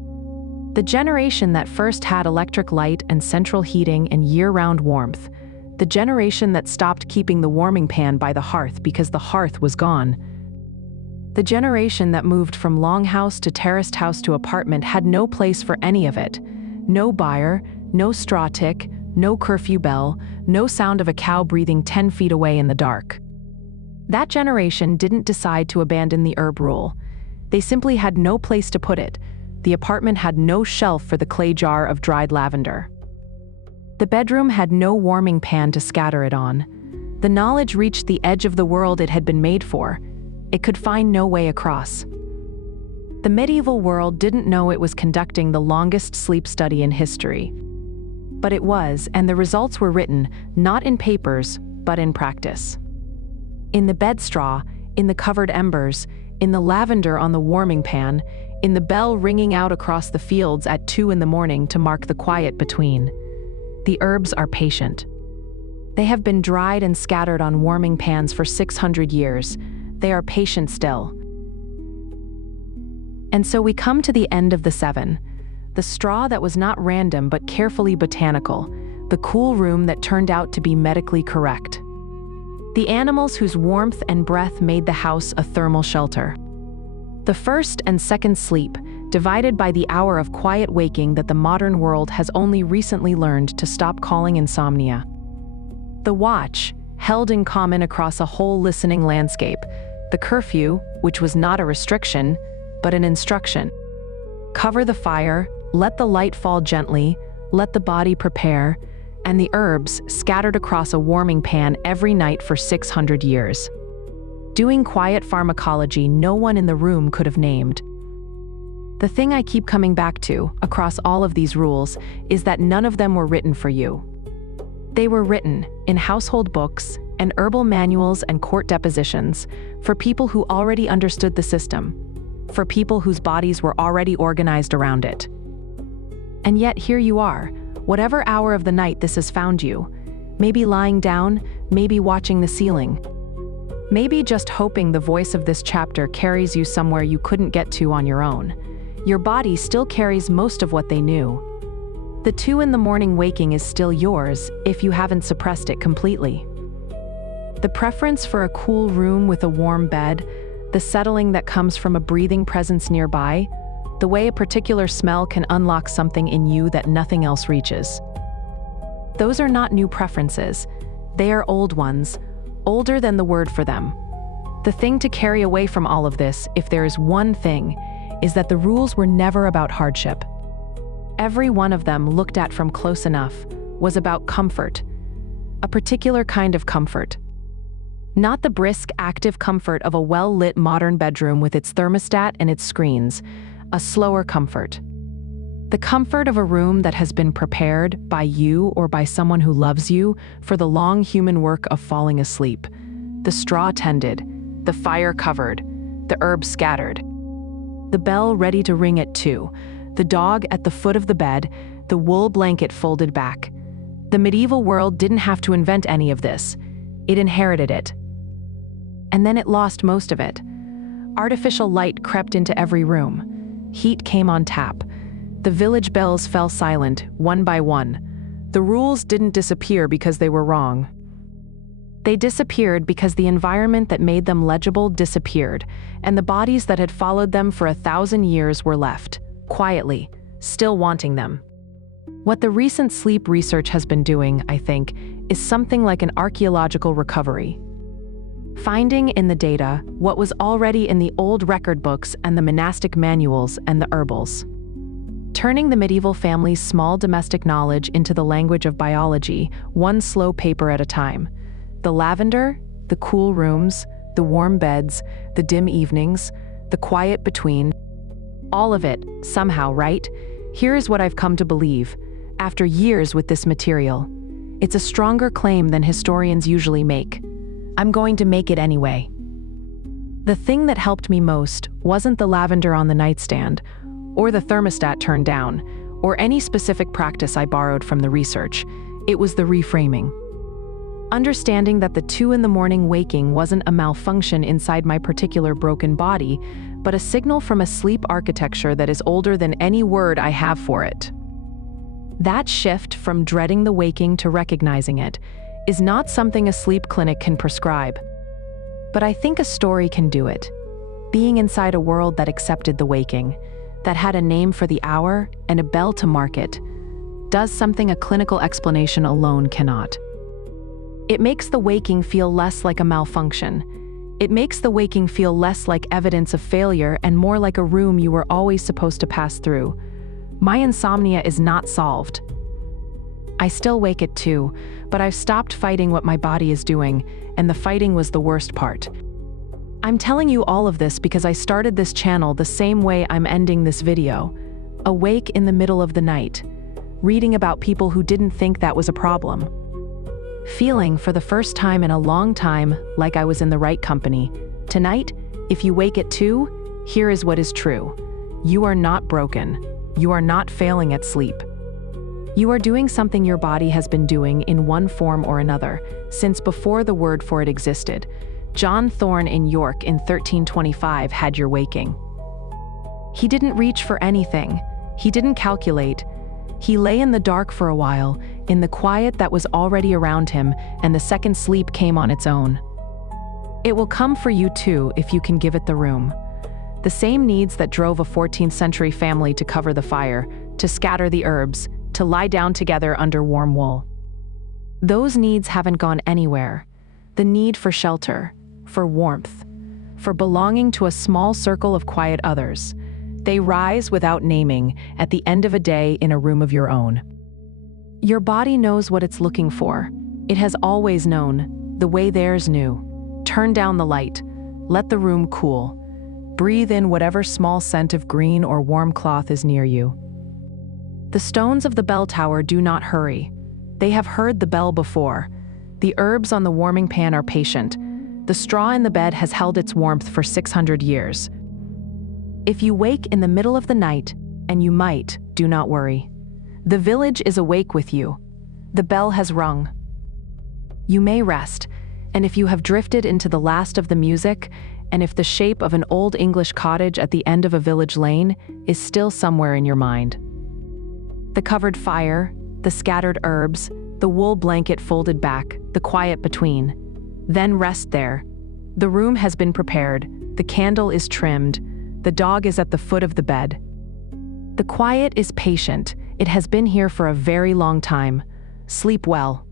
The generation that first had electric light and central heating and year-round warmth. The generation that stopped keeping the warming pan by the hearth because the hearth was gone. The generation that moved from longhouse to terraced house to apartment had no place for any of it. No buyer, no straw tick, no curfew bell, no sound of a cow breathing 10 feet away in the dark. That generation didn't decide to abandon the herb rule. They simply had no place to put it. The apartment had no shelf for the clay jar of dried lavender. The bedroom had no warming pan to scatter it on. The knowledge reached the edge of the world it had been made for. It could find no way across. The medieval world didn't know it was conducting the longest sleep study in history. But it was, and the results were written, not in papers, but in practice. In the bed straw, in the covered embers, in the lavender on the warming pan, in the bell ringing out across the fields at 2 a.m. to mark the quiet between. The herbs are patient. They have been dried and scattered on warming pans for 600 years. They are patient still. And so we come to the end of the 7. The straw that was not random but carefully botanical. The cool room that turned out to be medically correct. The animals whose warmth and breath made the house a thermal shelter. The first and second sleep, divided by the hour of quiet waking that the modern world has only recently learned to stop calling insomnia. The watch, held in common across a whole listening landscape. The curfew, which was not a restriction, but an instruction. Cover the fire, let the light fall gently, let the body prepare, and the herbs scattered across a warming pan every night for 600 years. Doing quiet pharmacology no one in the room could have named. The thing I keep coming back to, across all of these rules, is that none of them were written for you. They were written in household books and herbal manuals and court depositions for people who already understood the system, for people whose bodies were already organized around it. And yet here you are, whatever hour of the night this has found you, maybe lying down, maybe watching the ceiling. Maybe just hoping the voice of this chapter carries you somewhere you couldn't get to on your own. Your body still carries most of what they knew. The 2 a.m. waking is still yours if you haven't suppressed it completely. The preference for a cool room with a warm bed, the settling that comes from a breathing presence nearby, the way a particular smell can unlock something in you that nothing else reaches. Those are not new preferences. They are old ones, older than the word for them. The thing to carry away from all of this, if there is one thing, is that the rules were never about hardship. Every one of them, looked at from close enough, was about comfort, a particular kind of comfort. Not the brisk, active comfort of a well-lit modern bedroom with its thermostat and its screens, a slower comfort. The comfort of a room that has been prepared by you or by someone who loves you for the long human work of falling asleep. The straw tended, the fire covered, the herbs scattered. The bell ready to ring at 2, the dog at the foot of the bed, the wool blanket folded back. The medieval world didn't have to invent any of this. It inherited it. And then it lost most of it. Artificial light crept into every room. Heat came on tap. The village bells fell silent, one by one. The rules didn't disappear because they were wrong. They disappeared because the environment that made them legible disappeared, and the bodies that had followed them for 1,000 years were left, quietly, still wanting them. What the recent sleep research has been doing, I think, is something like an archaeological recovery. Finding in the data what was already in the old record books and the monastic manuals and the herbals. Turning the medieval family's small domestic knowledge into the language of biology, one slow paper at a time. The lavender, the cool rooms, the warm beds, the dim evenings, the quiet between. All of it, somehow, right? Here is what I've come to believe, after years with this material. It's a stronger claim than historians usually make. I'm going to make it anyway. The thing that helped me most wasn't the lavender on the nightstand, or the thermostat turned down, or any specific practice I borrowed from the research. It was the reframing. Understanding that the 2 a.m. waking wasn't a malfunction inside my particular broken body, but a signal from a sleep architecture that is older than any word I have for it. That shift from dreading the waking to recognizing it is not something a sleep clinic can prescribe. But I think a story can do it. Being inside a world that accepted the waking, that had a name for the hour and a bell to mark it, does something a clinical explanation alone cannot. It makes the waking feel less like a malfunction. It makes the waking feel less like evidence of failure and more like a room you were always supposed to pass through. My insomnia is not solved. I still wake at 2, but I've stopped fighting what my body is doing, and the fighting was the worst part. I'm telling you all of this because I started this channel the same way I'm ending this video, awake in the middle of the night, reading about people who didn't think that was a problem. Feeling for the first time in a long time like I was in the right company. Tonight, if you wake at 2, here is what is true. You are not broken. You are not failing at sleep. You are doing something your body has been doing in one form or another, since before the word for it existed. John Thorne in York in 1325 had your waking. He didn't reach for anything. He didn't calculate. He lay in the dark for a while, in the quiet that was already around him, and the second sleep came on its own. It will come for you too if you can give it the room. The same needs that drove a 14th century family to cover the fire, to scatter the herbs, to lie down together under warm wool. Those needs haven't gone anywhere. The need for shelter, for warmth, for belonging to a small circle of quiet others. They rise without naming at the end of a day in a room of your own. Your body knows what it's looking for. It has always known, the way theirs knew. Turn down the light. Let the room cool. Breathe in whatever small scent of green or warm cloth is near you. The stones of the bell tower do not hurry. They have heard the bell before. The herbs on the warming pan are patient. The straw in the bed has held its warmth for 600 years. If you wake in the middle of the night, and you might, do not worry. The village is awake with you. The bell has rung. You may rest, and if you have drifted into the last of the music, and if the shape of an old English cottage at the end of a village lane is still somewhere in your mind. The covered fire, the scattered herbs, the wool blanket folded back, the quiet between. Then rest there. The room has been prepared, the candle is trimmed, the dog is at the foot of the bed. The quiet is patient. It has been here for a very long time. Sleep well.